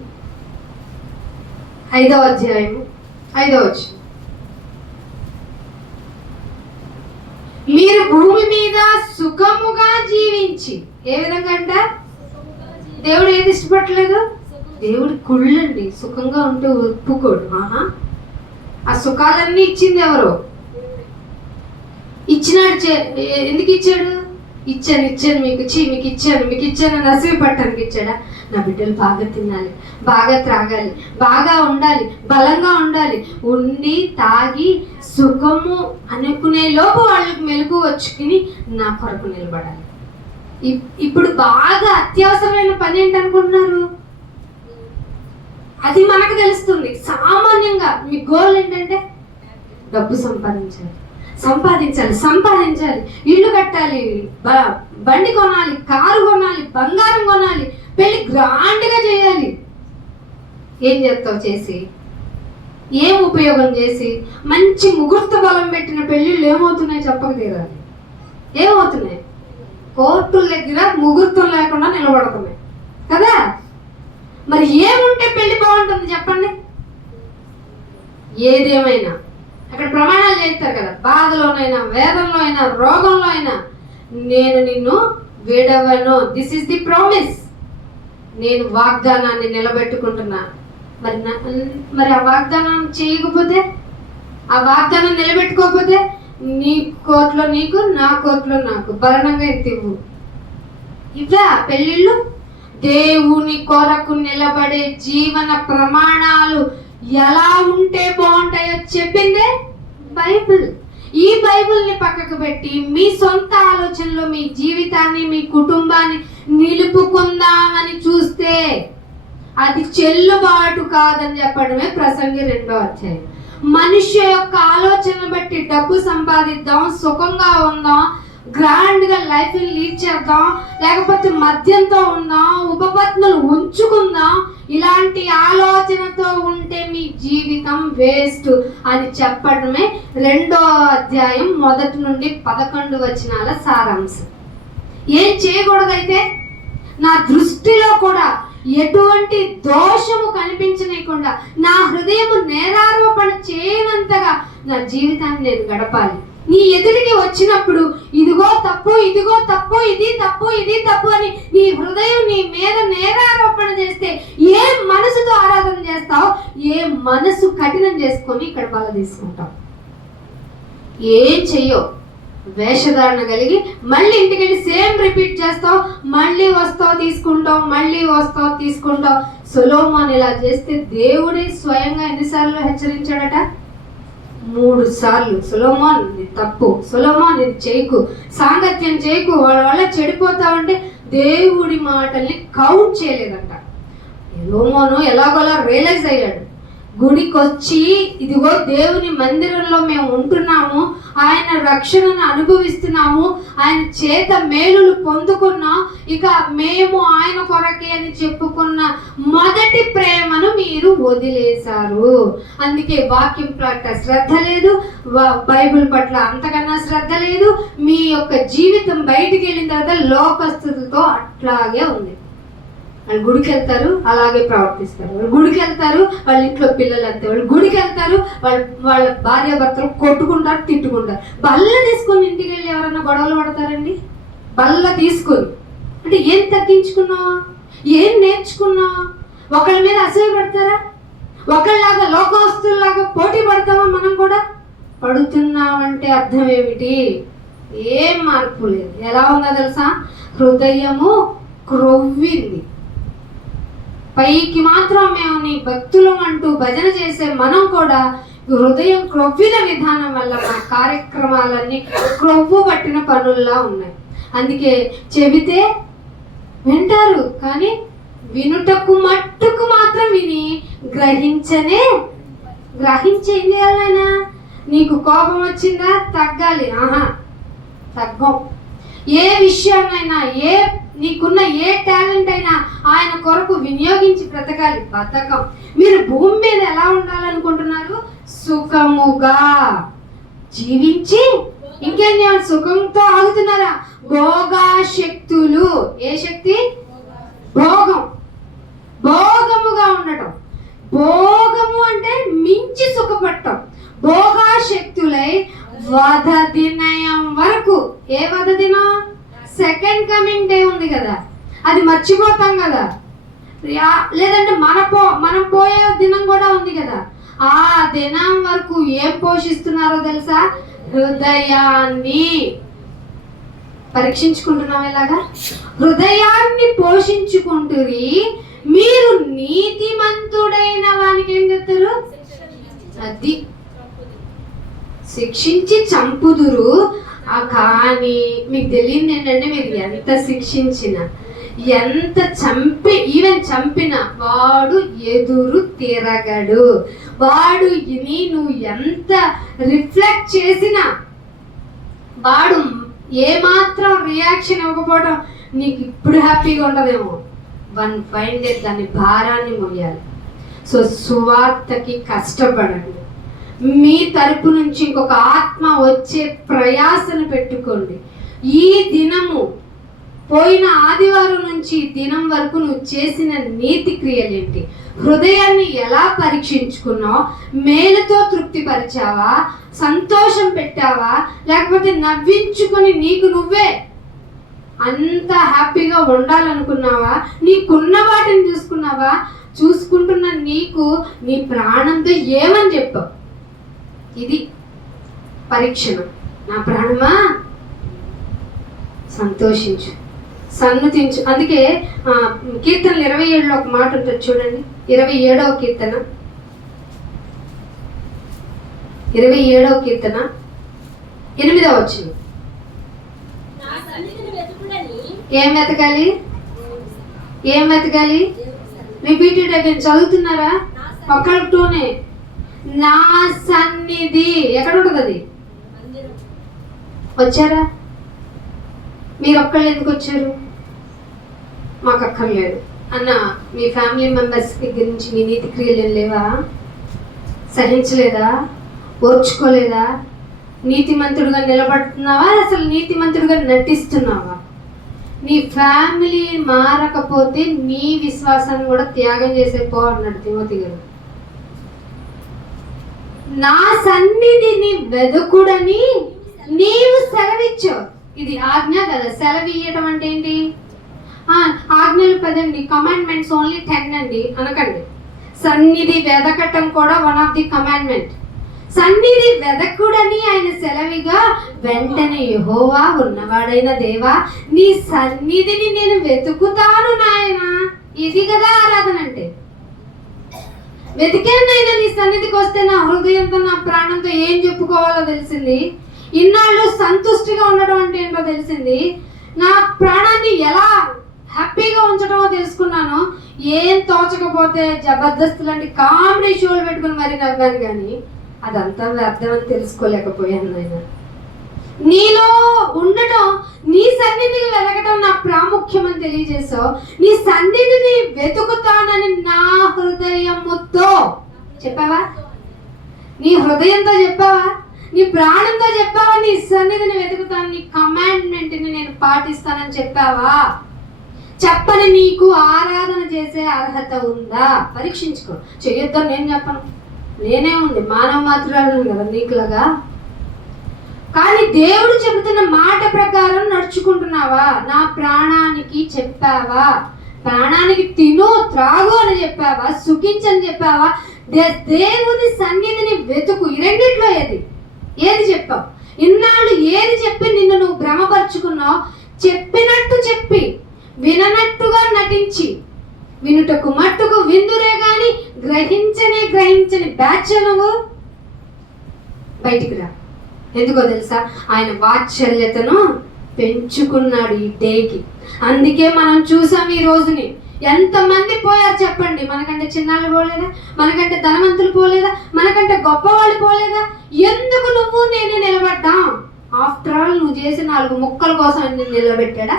5వ అధ్యాయం 5వ వచనం. మీరు భూమి మీద సుఖముగా జీవించి. ఏ విధంగా అంట? దేవుడు ఏది ఇష్టపడలేదు? దేవుడు కుళ్ళండి, సుఖంగా ఉంటే ఒప్పుకోడు. ఆ సుఖాలన్నీ ఇచ్చింది ఎవరు? ఇచ్చినాడు. ఎందుకు ఇచ్చాడు? ఇచ్చాను మీకు ఇచ్చాను నసివి పట్టడానికి ఇచ్చాడా? నా బిడ్డలు బాగా తినాలి, బాగా త్రాగాలి, బాగా ఉండాలి, బలంగా ఉండాలి, ఉండి తాగి సుఖము అనుకునే లోపు వాళ్ళకి మెలకు వచ్చుకుని నా కొరకు నిలబడాలి. ఇప్పుడు బాగా అత్యవసరమైన పని ఏంటనుకుంటున్నారు? అది మనకు తెలుస్తుంది. సామాన్యంగా మీ గోల్ ఏంటంటే డబ్బు సంపాదించాలి, ఇల్లు కట్టాలి, బండి కొనాలి, కారు కొనాలి, బంగారం కొనాలి, పెళ్లి గ్రాండ్గా చేయాలి. ఏం చేస్తావు చేసి? ఏం ఉపయోగం చేసి? మంచి ముహూర్త బలం పెట్టిన పెళ్ళిళ్ళు ఏమవుతున్నాయి చెప్పక తీరాలి. ఏమవుతున్నాయి? కోర్టుల దగ్గర ముహూర్తం లేకుండా నిలబడుతున్నాయి కదా. మరి ఏముంటే పెళ్లి బాగుంటుంది చెప్పండి? ఏదేమైనా అక్కడ ప్రమాణాలు చేస్తారు కదా, బాధలోనైనా, వేదంలో అయినా, రోగంలో అయినా, నేను నిన్ను విడవను. This is the promise. నేను వాగ్దానాన్ని నిలబెట్టుకుంటున్నా. మరి ఆ వాగ్దానం చేయకపోతే, ఆ వాగ్దానం నిలబెట్టుకోకపోతే, నీ కోర్టులో నీకు, నా కోర్టులో నాకు, భరణంగా ఎత్తివ్వు. ఇవా పెళ్ళిళ్ళు? దేవుని కొరకు నిలబడే జీవన ప్రమాణాలు ఎలా ఉంటే బాగుంటాయో చెప్పిందే బైబిల్. ఈ బైబిల్ని పక్కకు పెట్టి మీ సొంత ఆలోచనలో మీ జీవితాన్ని, మీ కుటుంబాన్ని నిలుపుకుందామని చూస్తే అది చెల్లుబాటు కాదని చెప్పడమే ప్రసంగి 2వ అధ్యాయం. మనిషి యొక్క ఆలోచన బట్టి డబ్బు సంపాదిద్దాం, సుఖంగా ఉందాం, గ్రాండ్ గా లైఫ్ లీడ్ చేద్దాం, లేకపోతే మద్యంతో ఉందాం, ఉపపత్నులు ఉంచుకుందాం, ఇలాంటి ఆలోచనతో ఉంటే మీ జీవితం వేస్ట్ అని చెప్పడమే 2వ అధ్యాయం 1 నుండి 11 వచనాల సారాంశం. ఏం చేయకూడదైతే? నా దృష్టిలో కూడా ఎటువంటి దోషము కనిపించనీయకుండా, నా హృదయము నేరారోపణ చేయనంతగా నా జీవితాన్ని నేను గడపాలి. నీ ఎదురికి వచ్చినప్పుడు ఇదిగో తప్పు, ఇదిగో తప్పు, ఇది తప్పు, ఇది తప్పు అని నీ హృదయం నీ మీద నేరారోపణ చేస్తే ఏ మనసుతో ఆరాధన చేస్తావు? ఏ మనసు కఠినం చేసుకొని ఇక్కడ బల తీసుకుంటావు? ఏం చెయ్యో, వేషధారణ కలిగి మళ్ళీ ఇంటికి వెళ్ళి సేమ్ రిపీట్ చేస్తావు, మళ్ళీ వస్తావు తీసుకుంటావు, మళ్ళీ వస్తావు తీసుకుంటావు. సొలొమోను ఇలా చేస్తే దేవుడే స్వయంగా ఎన్నిసార్లు హెచ్చరించాడట? 3 సార్లు. సొలొమోన్ ఇది తప్పు, సొలొమోన్ ఇది చేయకు, సాంగత్యం చేయకు, వాళ్ళ వల్ల చెడిపోతావంటే దేవుడి మాటల్ని కౌంట్ చేయలేదంట. సొలొమోను ఎలాగోలా రియలైజ్ అయ్యాడు. గుడికి వచ్చి ఇదిగో దేవుని మందిరంలో మేము ఉంటున్నాము, ఆయన రక్షణను అనుభవిస్తున్నాము, ఆయన చేత మేలులు పొందుకున్నాం, ఇక మేము ఆయన కొరకే అని చెప్పుకున్న మొదటి ప్రేమను మీరు వదిలేశారు. అందుకే వాక్యం పట్ల శ్రద్ధ లేదు, బైబిల్ పట్ల అంతకన్నా శ్రద్ధ లేదు. మీ యొక్క జీవితం బయటికి వెళ్ళిన తర్వాత లోకస్తులతో అట్లాగే ఉంది. వాళ్ళు గుడికి వెళ్తారు, అలాగే ప్రవర్తిస్తారు. వాళ్ళు గుడికి వెళ్తారు, వాళ్ళ ఇంట్లో పిల్లలు అంతే. వాళ్ళు గుడికి వెళ్తారు, వాళ్ళ భార్య భర్తలు కొట్టుకుంటారు, తిట్టుకుంటారు. బల్ల తీసుకొని ఇంటికి వెళ్ళి ఎవరన్నా గొడవలు పడతారండి? బల్ల తీసుకొని అంటే ఏం తగ్గించుకున్నావు? ఏం నేర్చుకున్నావు? ఒకళ్ళ మీద అసూయ పడతారా? ఒకళ్ళలాగా లోకస్తుల్లాగా పోటీ పడతామా? మనం కూడా పడుతున్నామంటే అర్థం ఏమిటి? ఏం మార్పు లేదు. ఎలా ఉందో తెలుసా? హృదయము క్రొవ్వింది. పైకి మాత్రం మేము నీ భక్తులం అంటూ భజన చేసే మనం కూడా హృదయం క్రొవ్విన విధానం వల్ల మన కార్యక్రమాలన్నీ క్రొవ్వు పట్టిన పనుల్లా ఉన్నాయి. అందుకే చెబితే వింటారు, కానీ వినుటకు మట్టుకు మాత్రం విని గ్రహించేం చేయాలైనా? నీకు కోపం వచ్చిందా? తగ్గాలి. తగ్గం. ఏ విషయాన్నైనా, నీకున్న ఏ టాలెంట్ అయినా ఆయన కొరకు వినియోగించి బ్రతకాలి. బతకం. మీరు భూమి మీద ఎలా ఉండాలనుకుంటున్నారు? సుఖముగా జీవించి ఇంకేం చేయాలి? సుఖంతో ఆగుతున్నారా? భోగాశక్తులు. ఏ శక్తి? భోగం. భోగముగా ఉండటం. భోగము అంటే మించి సుఖపడటం. భోగాశక్తులై వధ దినయం వరకు. ఏ వధ దినం? సెకండ్ కమింగ్ డే ఉంది కదా, అది మర్చిపోతాం కదా. లేదంటే మనం పోయే దినం కూడా ఉంది కదా. ఆ దినం వరకు ఏం పోషిస్తున్నారో తెలుసా? హృదయాన్ని పరీక్షించుకుంటున్నాం. ఎలాగా? హృదయాన్ని పోషించుకుంటురి. మీరు నీతిమంతుడైన వానికి ఏం చెప్తారు? అది శిక్షించి చంపుదురు. కానీ మీకు తెలియదు ఏంటంటే, మీరు ఎంత శిక్షించినా, ఎంత చంపిన వాడు ఎదురు తిరగడు. వాడు నువ్వు ఎంత రిఫ్లెక్ట్ చేసినా వాడు ఏమాత్రం రియాక్షన్ ఇవ్వకపోవడం నీకు ఇప్పుడు హ్యాపీగా ఉండదేమో. వన్ ఫైన్ డే దాని భారాన్ని మోయాలి. సో సువార్తకి కష్టపడండి. మీ తరపు నుంచి ఇంకొక ఆత్మ వచ్చే ప్రయాసను పెట్టుకోండి. ఈ దినము పోయిన ఆదివారం నుంచి దినం వరకు నువ్వు చేసిన నీతి క్రియలేంటి? హృదయాన్ని ఎలా పరీక్షించుకున్నావు? మేలుతో తృప్తి పరిచావా? సంతోషం పెట్టావా? లేకపోతే నవ్వించుకొని నీకు నువ్వే అంత హ్యాపీగా ఉండాలనుకున్నావా? నీకున్న వాటిని చూసుకున్నావా? చూసుకుంటున్న నీకు నీ ప్రాణంతో ఏమని చెప్పావు? ఇది పరీక్షణ. నా ప్రాణమా సంతోషించు, సన్నతించు. అందుకే కీర్తనలు 27లో ఒక మాట ఉంటుంది చూడండి. 27వ కీర్తన 8వ వచనం. ఏం వెతకాలి? ఏం వెతకాలి? Repeated again. చదువుతున్నారా? ఒకళ్ళతోనే. నా సన్నిధి ఎక్కడ ఉంటుంది? అది వచ్చారా? మీరు ఒక్కళ్ళు ఎందుకు వచ్చారు? మాకు అక్కర్లేదు అన్న మీ ఫ్యామిలీ మెంబర్స్ దగ్గర నుంచి మీ నీతి క్రియలు ఏం లేవా? సహించలేదా? ఓర్చుకోలేదా? నీతిమంతుడుగా నిలబడుతున్నావా? అసలు నీతిమంతుడుగా నటిస్తున్నావా? నీ ఫ్యామిలీ మారకపోతే నీ విశ్వాసాన్ని కూడా త్యాగం చేసే పో అన్నాడు తిమోతి గారు. నా సన్నిధిని వెదుకుడని నీవు సెలవిచ్చావు. ఇది ఆజ్ఞ కదా. సెలవు ఇయ్యటం అంటే ఏంటి? ఆజ్ఞలు 10 అండి, కమాండ్మెంట్స్ ఓన్లీ 10 అండి అనకండి. సన్నిధి వెదకటం కూడా వన్ ఆఫ్ ది కమాండ్మెంట్. సన్నిధి వెదకుడని ఆయన సెలవిగా, వెంటనే యెహోవా ఉన్నవాడైన దేవా నీ సన్నిధిని నేను వెతుకుతాను నాయనా. ఇది కదా ఆరాధన అంటే. వెతికానైనా నీ సన్నిధికి వస్తే నా హృదయంతో నా ప్రాణంతో ఏం చెప్పుకోవాలో తెలిసింది. ఇన్నాళ్ళు సంతుష్టిగా ఉండడం అంటే ఏంటో తెలిసింది. నా ప్రాణాన్ని ఎలా హ్యాపీగా ఉంచడమో తెలుసుకున్నాను. ఏం తోచకపోతే జబర్దస్త్ లాంటి కామెడీ షోలు పెట్టుకుని మరీ నవ్వాను, కానీ అదంతా వ్యర్థం అని తెలుసుకోలేకపోయాను. ఆయన నీలో ఉండటం, నీ సన్నిధికి వెలగటం నా ప్రాముఖ్యం అని తెలియజేసావు. నీ సన్నిధిని వెతుకుతానని నా హృదయముతో చెప్పావా? నీ హృదయంతో చెప్పావా? నీ ప్రాణంతో చెప్పావా? నీ సన్నిధిని వెతుకుతాను, నీ కమాండ్మెంట్ని నేను పాటిస్తానని చెప్పావా? చెప్పని నీకు ఆరాధన చేసే అర్హత ఉందా? పరీక్షించుకో. చెయ్యొద్దని నేను చెప్పను, నేనే ఉంది మానవ మాత్రాలను కదా నీకులాగా. కానీ దేవుడు చెబుతున్న మాట ప్రకారం నడుచుకుంటున్నావా? నా ప్రాణానికి చెప్పావా? ప్రాణానికి తిను త్రాగు అని చెప్పావా? సుఖించని చెప్పావా? దేవుని సన్నిధిని వెతుకు. ఈ రెండిట్లో ఏది చెప్పావు? ఇన్నాళ్ళు ఏది చెప్పి నిన్ను నువ్వు భ్రమపరుచుకున్నావు? చెప్పినట్టు చెప్పి విననట్టుగా నటించి, వినుటకు మట్టుకు విందురే గాని గ్రహించని బ్యాచ్ నువ్వు. బయటికి రా. ఎందుకో తెలుసా? ఆయన వాత్సల్యతను పెంచుకున్నాడు ఈ డేకి. అందుకే మనం చూసాం ఈ రోజుని. ఎంతమంది పోయారు చెప్పండి? మనకంటే చిన్నాళ్ళు పోలేదా? మనకంటే ధనవంతులు పోలేదా? మనకంటే గొప్పవాళ్ళు పోలేదా? ఎందుకు నువ్వు నేను నిలబడ్డాం? ఆఫ్టర్ ఆల్ నువ్వు చేసిన 4 ముక్కల కోసం నేను నిలబెట్టాడా?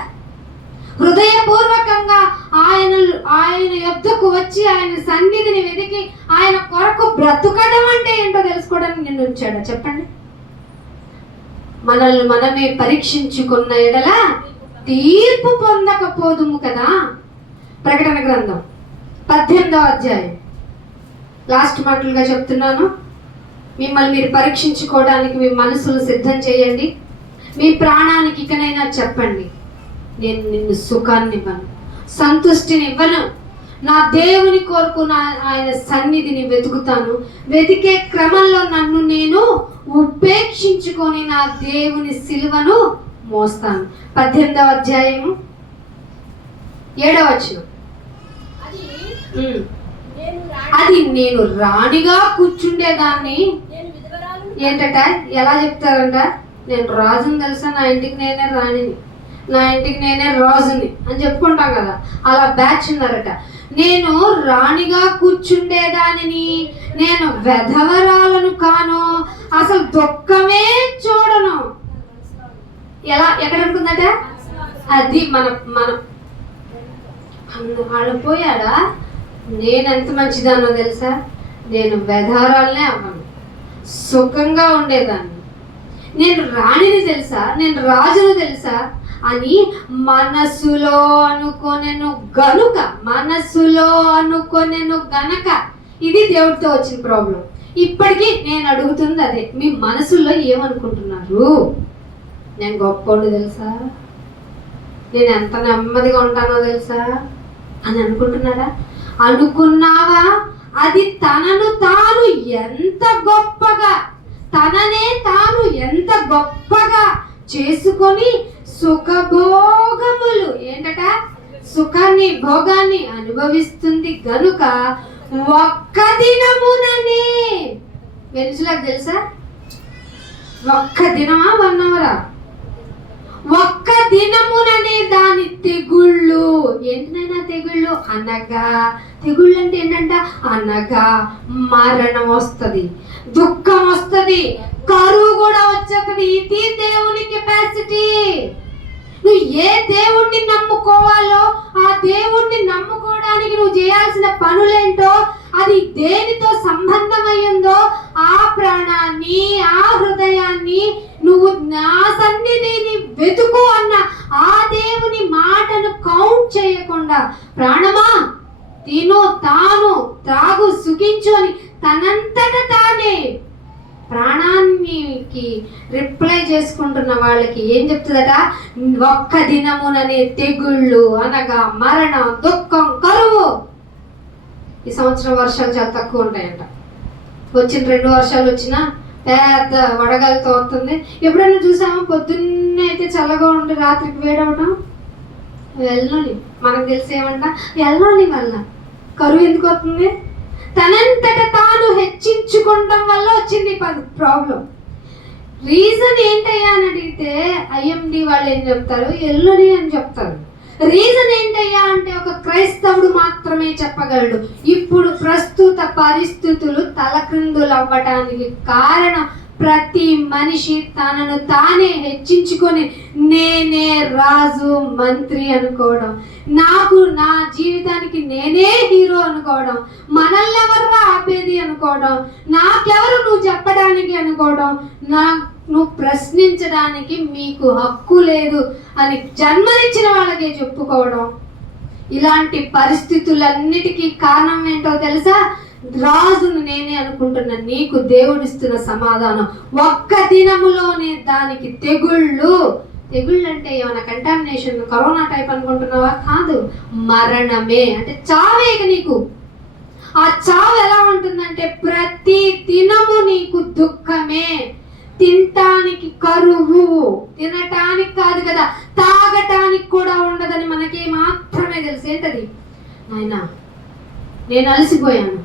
హృదయపూర్వకంగా ఆయన యొద్దకు వచ్చి ఆయన సన్నిధిని వెతికి ఆయన కొరకు బ్రతుకడం అంటే ఏంటో తెలుసుకోవడానికి నిన్ను ఉంచాడా? చెప్పండి. మనల్ని మనమే పరీక్షించుకున్న ఎడల తీర్పు పొందకపోదుము కదా. ప్రకటన గ్రంథం 18వ అధ్యాయం లాస్ట్ మాటలుగా చెప్తున్నాను. మిమ్మల్ని మీరు పరీక్షించుకోవడానికి మీ మనసును సిద్ధం చేయండి. మీ ప్రాణానికి ఇకనైనా చెప్పండి, నేను నిన్ను సుఖాన్ని ఇవ్వను, సంతుష్టిని ఇవ్వను. నా దేవుని కొరకు ఆయన సన్నిధిని వెతుకుతాను. వెతికే క్రమంలో నన్ను నేను ఉపేక్షించుకొని నా దేవుని సిలువను మోస్తాను. 18వ అధ్యాయము 7వ వచనం. అది నేను రాణిగా కూర్చుండేదాన్ని. ఏంటట? ఎలా చెప్తారంట? నేను రాజుని తెలుసా, నా ఇంటికి నేనే రాణిని, నా ఇంటికి నేనే రాజుని అని చెప్పుకుంటాం కదా. అలా బ్యాచ్ ఉన్నారట. నేను రాణిగా కూర్చుండేదానిని, నేను వెధవరాలను కాను, అసలు దుఃఖమే చూడను. ఎక్కడ అనుకుందట? అది మనం ఆడపోయాడా? నేను ఎంత మంచిదానో తెలుసా? నేను వెధవరాలనే అవ్వను, సుఖంగా ఉండేదాన్ని. నేను రాణిని తెలుసా, నేను రాజును తెలుసా, అని మనసులో అనుకొనెను గనుక, మనసులో అనుకొనెను గనక. ఇది దేవుడితో వచ్చిన ప్రాబ్లం. ఇప్పటికీ నేను అడుగుతుంది అదే, మీ మనసులో ఏమనుకుంటున్నారు? నేను గొప్పోడు తెలుసా, నేను ఎంత నెమ్మదిగా ఉంటానో తెలుసా అని అనుకుంటున్నారా? అనుకున్నావా? అది తనను తాను ఎంత గొప్పగా, తననే తాను ఎంత గొప్పగా చేసుకొని సుఖభోగములు, ఏంటట, సుఖాన్ని భోగాన్ని అనుభవిస్తుంది గనుక ఒక్క దినముననే. వెలుసులకు తెలుసా? ఒక్క దినమా 1 అవరా? ఒక్క దినముననే దాని తెగుళ్ళు. ఏంటనైనా తెగుళ్ళు అనగా, తెగుళ్ళు అంటే ఏంటంట, అనగా మరణం వస్తుంది, దుఃఖం వస్తుంది, కరువు కూడా వచ్చేస్తుంది. ఇది దేవుని కెపాసిటీ. నువ్వు ఏ దేవుణ్ణి నమ్ముకోవాలో ఆ దేవుణ్ణి నమ్ముకోవడానికి నువ్వు చేయాల్సిన పనులేంటో, అది దేనితో సంబంధమయ్యిందో ఆ ప్రాణాన్ని, ఆ హృదయాన్ని నువ్వు నా సన్నిధిని వెతుకు అన్న ఆ దేవుని మాటను కౌంట్ చేయకుండా, ప్రాణమా తిను, తాను త్రాగు, సుఖించు అని తనంతట తానే ప్రాణానికి రిప్లై చేసుకుంటున్న వాళ్ళకి ఏం చెప్తుందట? ఒక్క దినముననే తెగుళ్ళు అనగా మరణం, దుఃఖం, కరువు. ఈ సంవత్సరం వర్షాలు చాలా తక్కువ ఉంటాయంట. వచ్చిన 2 వర్షాలు వచ్చినా పెద్ద వడగాలితో వస్తుంది. ఎప్పుడైనా చూసామా? పొద్దున్నే అయితే చల్లగా ఉండి రాత్రికి వేడవటం. ఎల్లోని మనకు తెలిసేమంట, ఎల్లోని వల్ల కరువు ఎందుకు వస్తుంది? తనంతట తాను హెచ్చించుకోవడం వల్ల వచ్చింది ప్రాబ్లం. రీజన్ ఏంటయ్యా అని అడిగితే ఐఎండి వాళ్ళు ఏం చెప్తారు? ఎల్లుని అని చెప్తారు. రీజన్ ఏంటయ్యా అంటే ఒక క్రైస్తవుడు మాత్రమే చెప్పగలడు. ఇప్పుడు ప్రస్తుత పరిస్థితులు తలక్రిందులు అవ్వటానికి కారణం ప్రతి మనిషి తనను తానే హెచ్చించుకొని నేనే రాజు, మంత్రి అనుకోవడం, నాకు నా జీవితానికి నేనే హీరో అనుకోవడం, మనల్ని ఎవర్రా ఆపేది అనుకోవడం, నాకెవరు నువ్వు చెప్పడానికి అనుకోవడం, నువ్వు ప్రశ్నించడానికి మీకు హక్కు లేదు అని జన్మనిచ్చిన వాళ్ళకే చెప్పుకోవడం. ఇలాంటి పరిస్థితులన్నిటికీ కారణం ఏంటో తెలుసా? రాజును నేనే అనుకుంటున్న నీకు దేవుడిస్తున్న సమాధానం ఒక్క దినములోనే దానికి తెగుళ్ళు. తెగుళ్ళు అంటే ఏమైనా కంటామినేషన్, కరోనా టైప్ అనుకుంటున్నావా? కాదు, మరణమే. అంటే చావేక నీకు. ఆ చావు ఎలా ఉంటుందంటే ప్రతి దినము నీకు దుఃఖమే, తినటానికి కరువు, తినటానికి కాదు కదా, తాగటానికి కూడా ఉండదని మనకి మాత్రమే తెలుసు. ఏంటది? నాయనా నేను అలసిపోయాను,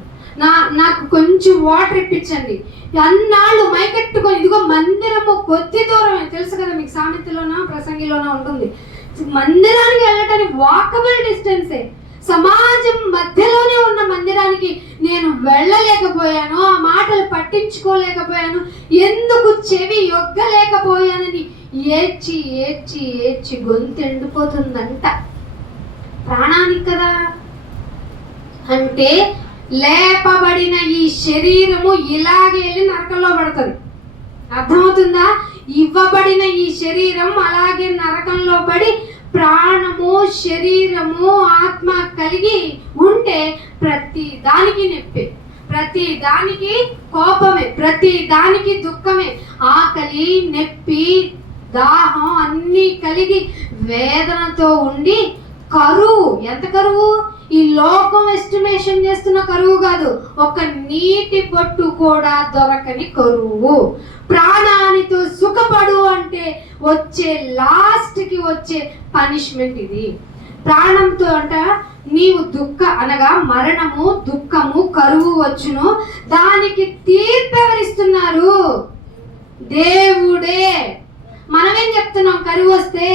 నాకు కొంచెం వాటర్ ఇప్పించండి. అన్నాళ్ళు మైకట్టుకొని, ఇదిగో మందిరము కొద్ది దూరమే, తెలుసు కదా మీకు, సామెతలోనా ప్రసంగిలోనా ఉంటుంది. మందిరానికి వెళ్ళటానికి వాకబుల్ డిస్టెన్సే. సమాజం మధ్యలోనే ఉన్న మందిరానికి నేను వెళ్ళలేకపోయాను, ఆ మాటలు పట్టించుకోలేకపోయాను, ఎందుకు చెవి యొగ్గలేకపోయానని ఏడ్చి ఏడ్చి ఏడ్చి గొంతు ఎండిపోతుందంట. ప్రాణానికి కదా. అంటే లేపబడిన ఈ శరీరము ఇలాగే వెళ్ళి నరకంలో పడుతుంది. అర్థమవుతుందా? ఇవ్వబడిన ఈ శరీరం అలాగే నరకంలో పడి ప్రాణము, శరీరము, ఆత్మ కలిగి ఉంటే ప్రతి దానికి నొప్పి, ప్రతి దానికి కోపమే, ప్రతి దానికి దుఃఖమే, ఆకలి, నొప్పి, దాహం అన్నీ కలిగి వేదనతో ఉండి కరువు. ఎంత కరువు? ఈ లోకం ఎస్టిమేషన్ చేస్తున్న కరువు కాదు, ఒక నీటి బొట్టు కూడా దొరకని కరువు. ప్రాణానితో సుఖపడు అంటే వచ్చే లాస్ట్కి వచ్చే పనిష్మెంట్ ఇది. ప్రాణంతో అంట నీవు అనగా మరణము, దుఃఖము, కరువు వచ్చును. దానికి తీర్పు ఎవరిస్తున్నారు? దేవుడే. మనమేం చెప్తున్నాం? కరువు వస్తే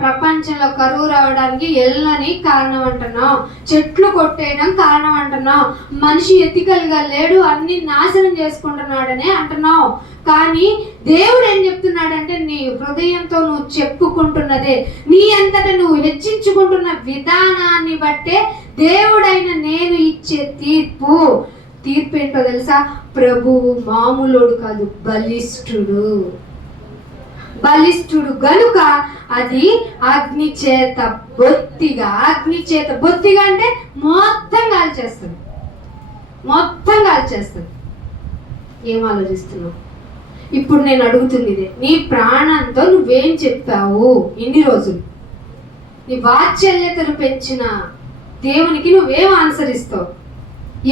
ప్రపంచంలో కరువు రావడానికి ఎల్లని కారణం అంటున్నాం, చెట్లు కొట్టేయడం కారణం అంటున్నాం, మనిషి ఎథికల్గా లేడు, అన్ని నాశనం చేసుకుంటున్నాడనే అంటున్నాం. కానీ దేవుడు ఏం చెప్తున్నాడంటే నీ హృదయంతో నువ్వు చెప్పుకుంటున్నదే, నీ అంతటా నువ్వు హెచ్చించుకుంటున్న విధానాన్ని బట్టే దేవుడైన నేను ఇచ్చే తీర్పు ఏంటో తెలుసా? ప్రభువు మామూలుడు కాదు, బలిష్ఠుడు. బలిష్ఠుడు గనుక అది అగ్ని చేత బొత్తిగా అంటే మొత్తం కాల్చేస్తుంది. ఏం ఆలోచిస్తున్నావు? ఇప్పుడు నేను అడుగుతుంది ఇదే, నీ ప్రాణంతో నువ్వేం చెప్పావు ఇన్ని రోజులు? నీ వాత్సల్యతను పెంచిన దేవునికి నువ్వేం ఆన్సర్ ఇస్తావు?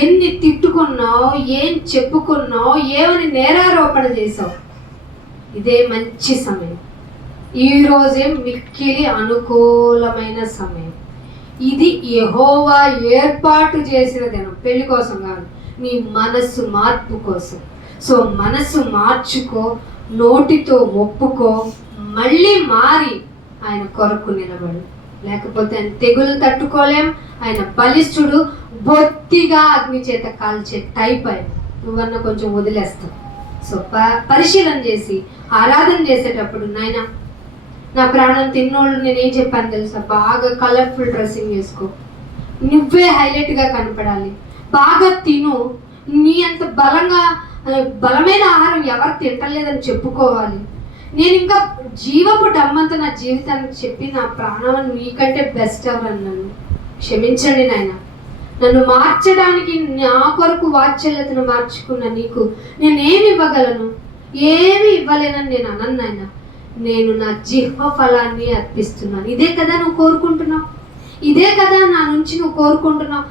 ఎన్ని తిట్టుకున్నావు, ఏం చెప్పుకున్నావు, ఏమని నేరారోపణ చేసావు? ఇదే మంచి సమయం. ఈరోజే మిక్కిలి అనుకూలమైన సమయం. ఇది యెహోవా ఏర్పాటు చేసిన దినం. పెళ్లి కోసం కాదు, నీ మనస్సు మార్పు కోసం. సో మనస్సు మార్చుకో, నోటితో ఒప్పుకో, మళ్ళీ మారి ఆయన కొరకు నిలబడు. లేకపోతే ఆయన తెగులు తట్టుకోలేం. ఆయన బలిష్ఠుడు, బొత్తిగా అగ్ని చేత కాల్చే టైప్. ఆయన నువ్వన్నా కొంచెం వదిలేస్తావు. సో పరిశీలన చేసి ఆరాధన చేసేటప్పుడు, నాయన నా ప్రాణం తిన్నోళ్ళు నేనేం చెప్పాను తెలుసా? బాగా కలర్ఫుల్ డ్రెస్సింగ్ వేసుకో, నువ్వే హైలైట్గా కనపడాలి, బాగా తిను, నీ అంత బలమైన ఆహారం ఎవరు తింటలేదని చెప్పుకోవాలి. నేను ఇంకా జీవపు డమ్మంత నా జీవితానికి చెప్పి నా ప్రాణం నీకంటే బెస్ట్ ఎవరన్నాను. క్షమించండి నాయన, నన్ను మార్చడానికి నా కొరకు వాత్సల్యతను మార్చుకున్న నీకు నేనేమి ఇవ్వగలను? ఏమి ఇవ్వలేనని నేను అనను నాయన. నేను నా జిహ్వ ఫలాన్ని అర్పిస్తున్నాను. ఇదే కదా నువ్వు కోరుకుంటున్నావు, ఇదే కదా నా నుంచి నువ్వు కోరుకుంటున్నావు.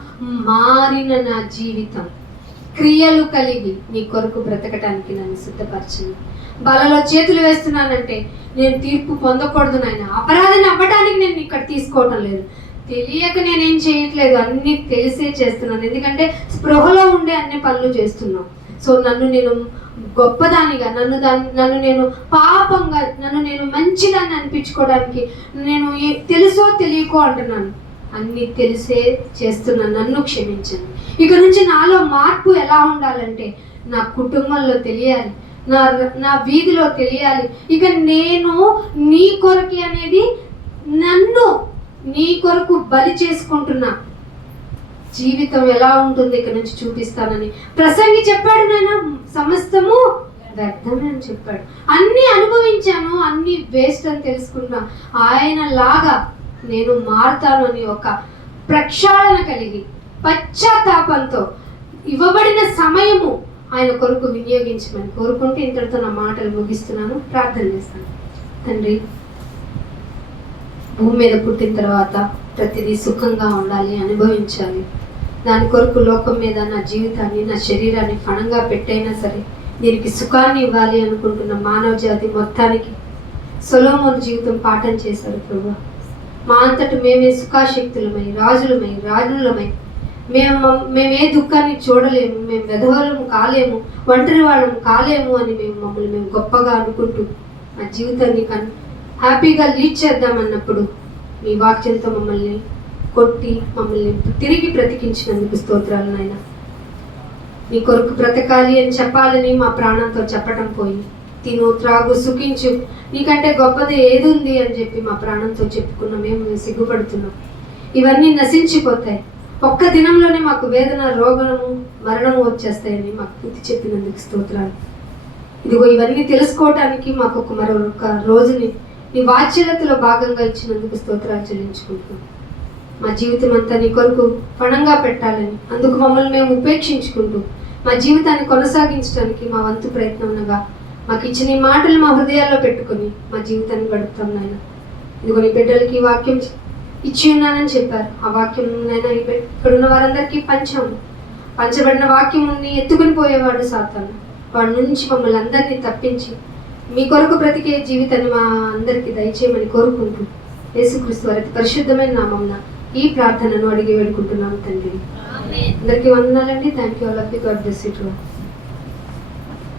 మారిన నా జీవితం, క్రియలు కలిగి నీ కొరకు బ్రతకటానికి నన్ను సిద్ధపరచను. బలలో చేతులు వేస్తున్నానంటే నేను తీర్పు పొందకూడదు నాయన. అపరాధిని అవ్వడానికి నేను ఇక్కడ తీసుకోవటం లేదు. తెలియక నేనేం చేయట్లేదు, అన్ని తెలిసే చేస్తున్నాను. ఎందుకంటే స్పృహలో ఉండే అన్ని పనులు చేస్తున్నాను. సో నన్ను నేను గొప్పదానిగా, నన్ను నేను పాపంగా, నన్ను నేను మంచిదాన్ని అనిపించుకోవడానికి నేను తెలుసో తెలియకో అంటున్నాను. అన్ని తెలిసే చేస్తున్నాను. నన్ను క్షమించండి. ఇక నుంచి నాలో మార్పు ఎలా ఉండాలంటే, నా కుటుంబంలో తెలియాలి, నా వీధిలో తెలియాలి. ఇక నేను నీ కొరకి అనేది, నన్ను నీ కొరకు బలి చేసుకుంటున్నా జీవితం ఎలా ఉంటుంది ఇక నుంచి చూపిస్తానని ప్రసంగి చెప్పాడు. నాయన సమస్తము వ్యర్థమే అని చెప్పాడు. అన్ని అనుభవించాను, అన్ని వేస్ట్ అని తెలుసుకున్నా. ఆయన లాగా నేను మారుతాను అని ఒక ప్రక్షాళన కలిగి పశ్చాత్తాపంతో ఇవ్వబడిన సమయము ఆయన కొరకు వినియోగించమని కోరుకుంటూ ఇంతటితో నా మాటలు ముగిస్తున్నాను. ప్రార్థన చేస్తాను. తండ్రి, భూమి మీద పుట్టిన తర్వాత ప్రతిదీ సుఖంగా ఉండాలి, అనుభవించాలి. దాని కొరకు లోకం మీద నా జీవితాన్ని, నా శరీరాన్ని ఫణంగా పెట్టైనా సరే దీనికి సుఖాన్ని ఇవ్వాలి అనుకుంటున్న మానవ జాతి మొత్తానికి సొలొమోను జీవితం పాఠం చేశారు ప్రభువా. మా అంతటి మేమే సుఖాశక్తులమై, రాజులమై మేమే దుఃఖాన్ని చూడలేము, మేము వెధవలము కాలేము, ఒంటరి వాళ్ళము కాలేము అని మమ్మల్ని గొప్పగా అనుకుంటూ మా జీవితాన్ని హ్యాపీగా లీడ్ చేద్దామన్నప్పుడు మీ వాక్యంతో మమ్మల్ని కొట్టి మమ్మల్ని తిరిగి బ్రతికించినందుకు స్తోత్రాలు నాయన. నీ కొరకు బ్రతకాలి అని చెప్పాలని మా ప్రాణంతో చెప్పటం పోయి, తిను, త్రాగు, సుఖించు, నీకంటే గొప్పది ఏది ఉంది అని చెప్పి మా ప్రాణంతో చెప్పుకున్నాం. మేము సిగ్గుపడుతున్నాం. ఇవన్నీ నశించిపోతాయి. ఒక్క దినంలోనే మాకు వేదన, రోగము, మరణము వచ్చేస్తాయని మాకు బుద్ధి చెప్పినందుకు స్తోత్రాలు. ఇదిగో ఇవన్నీ తెలుసుకోవటానికి మాకు మరొక రోజుని నీ వాత్సల్యతలో భాగంగా ఇచ్చినందుకు స్తోత్రాలు చెల్లించుకుంటున్నాం. మా జీవితం అంతా నీ కొరకు పణంగా పెట్టాలని, అందుకు మమ్మల్ని మేము ఉపేక్షించుకుంటూ మా జీవితాన్ని కొనసాగించడానికి మా వంతు ప్రయత్నం ఉండగా మాకు ఇచ్చిన ఈ మాటలు మా హృదయాల్లో పెట్టుకొని మా జీవితాన్ని గడుపుతాం నాయన. ఇదిగో నీ బిడ్డలకి వాక్యం ఇచ్చి ఉన్నానని చెప్పారు. ఆ వాక్యం నైనా ఇక్కడున్న వారందరికీ పంచబడిన వాక్యం ఎత్తుకుని పోయేవాడు సాతాను. వాడి నుంచి మమ్మల్ని అందరినీ తప్పించి మీ కొరకు బ్రతికే జీవితాన్ని మా అందరికీ దయచేయమని కోరుకుంటూ యేసుక్రీస్తు వారి పరిశుద్ధమైన నామమున ఈ ప్రార్థనను అడిగి వేడుకుంటున్నాం తండ్రి. అందరికీ వందనాలండి. Thank you. All of you. God bless you.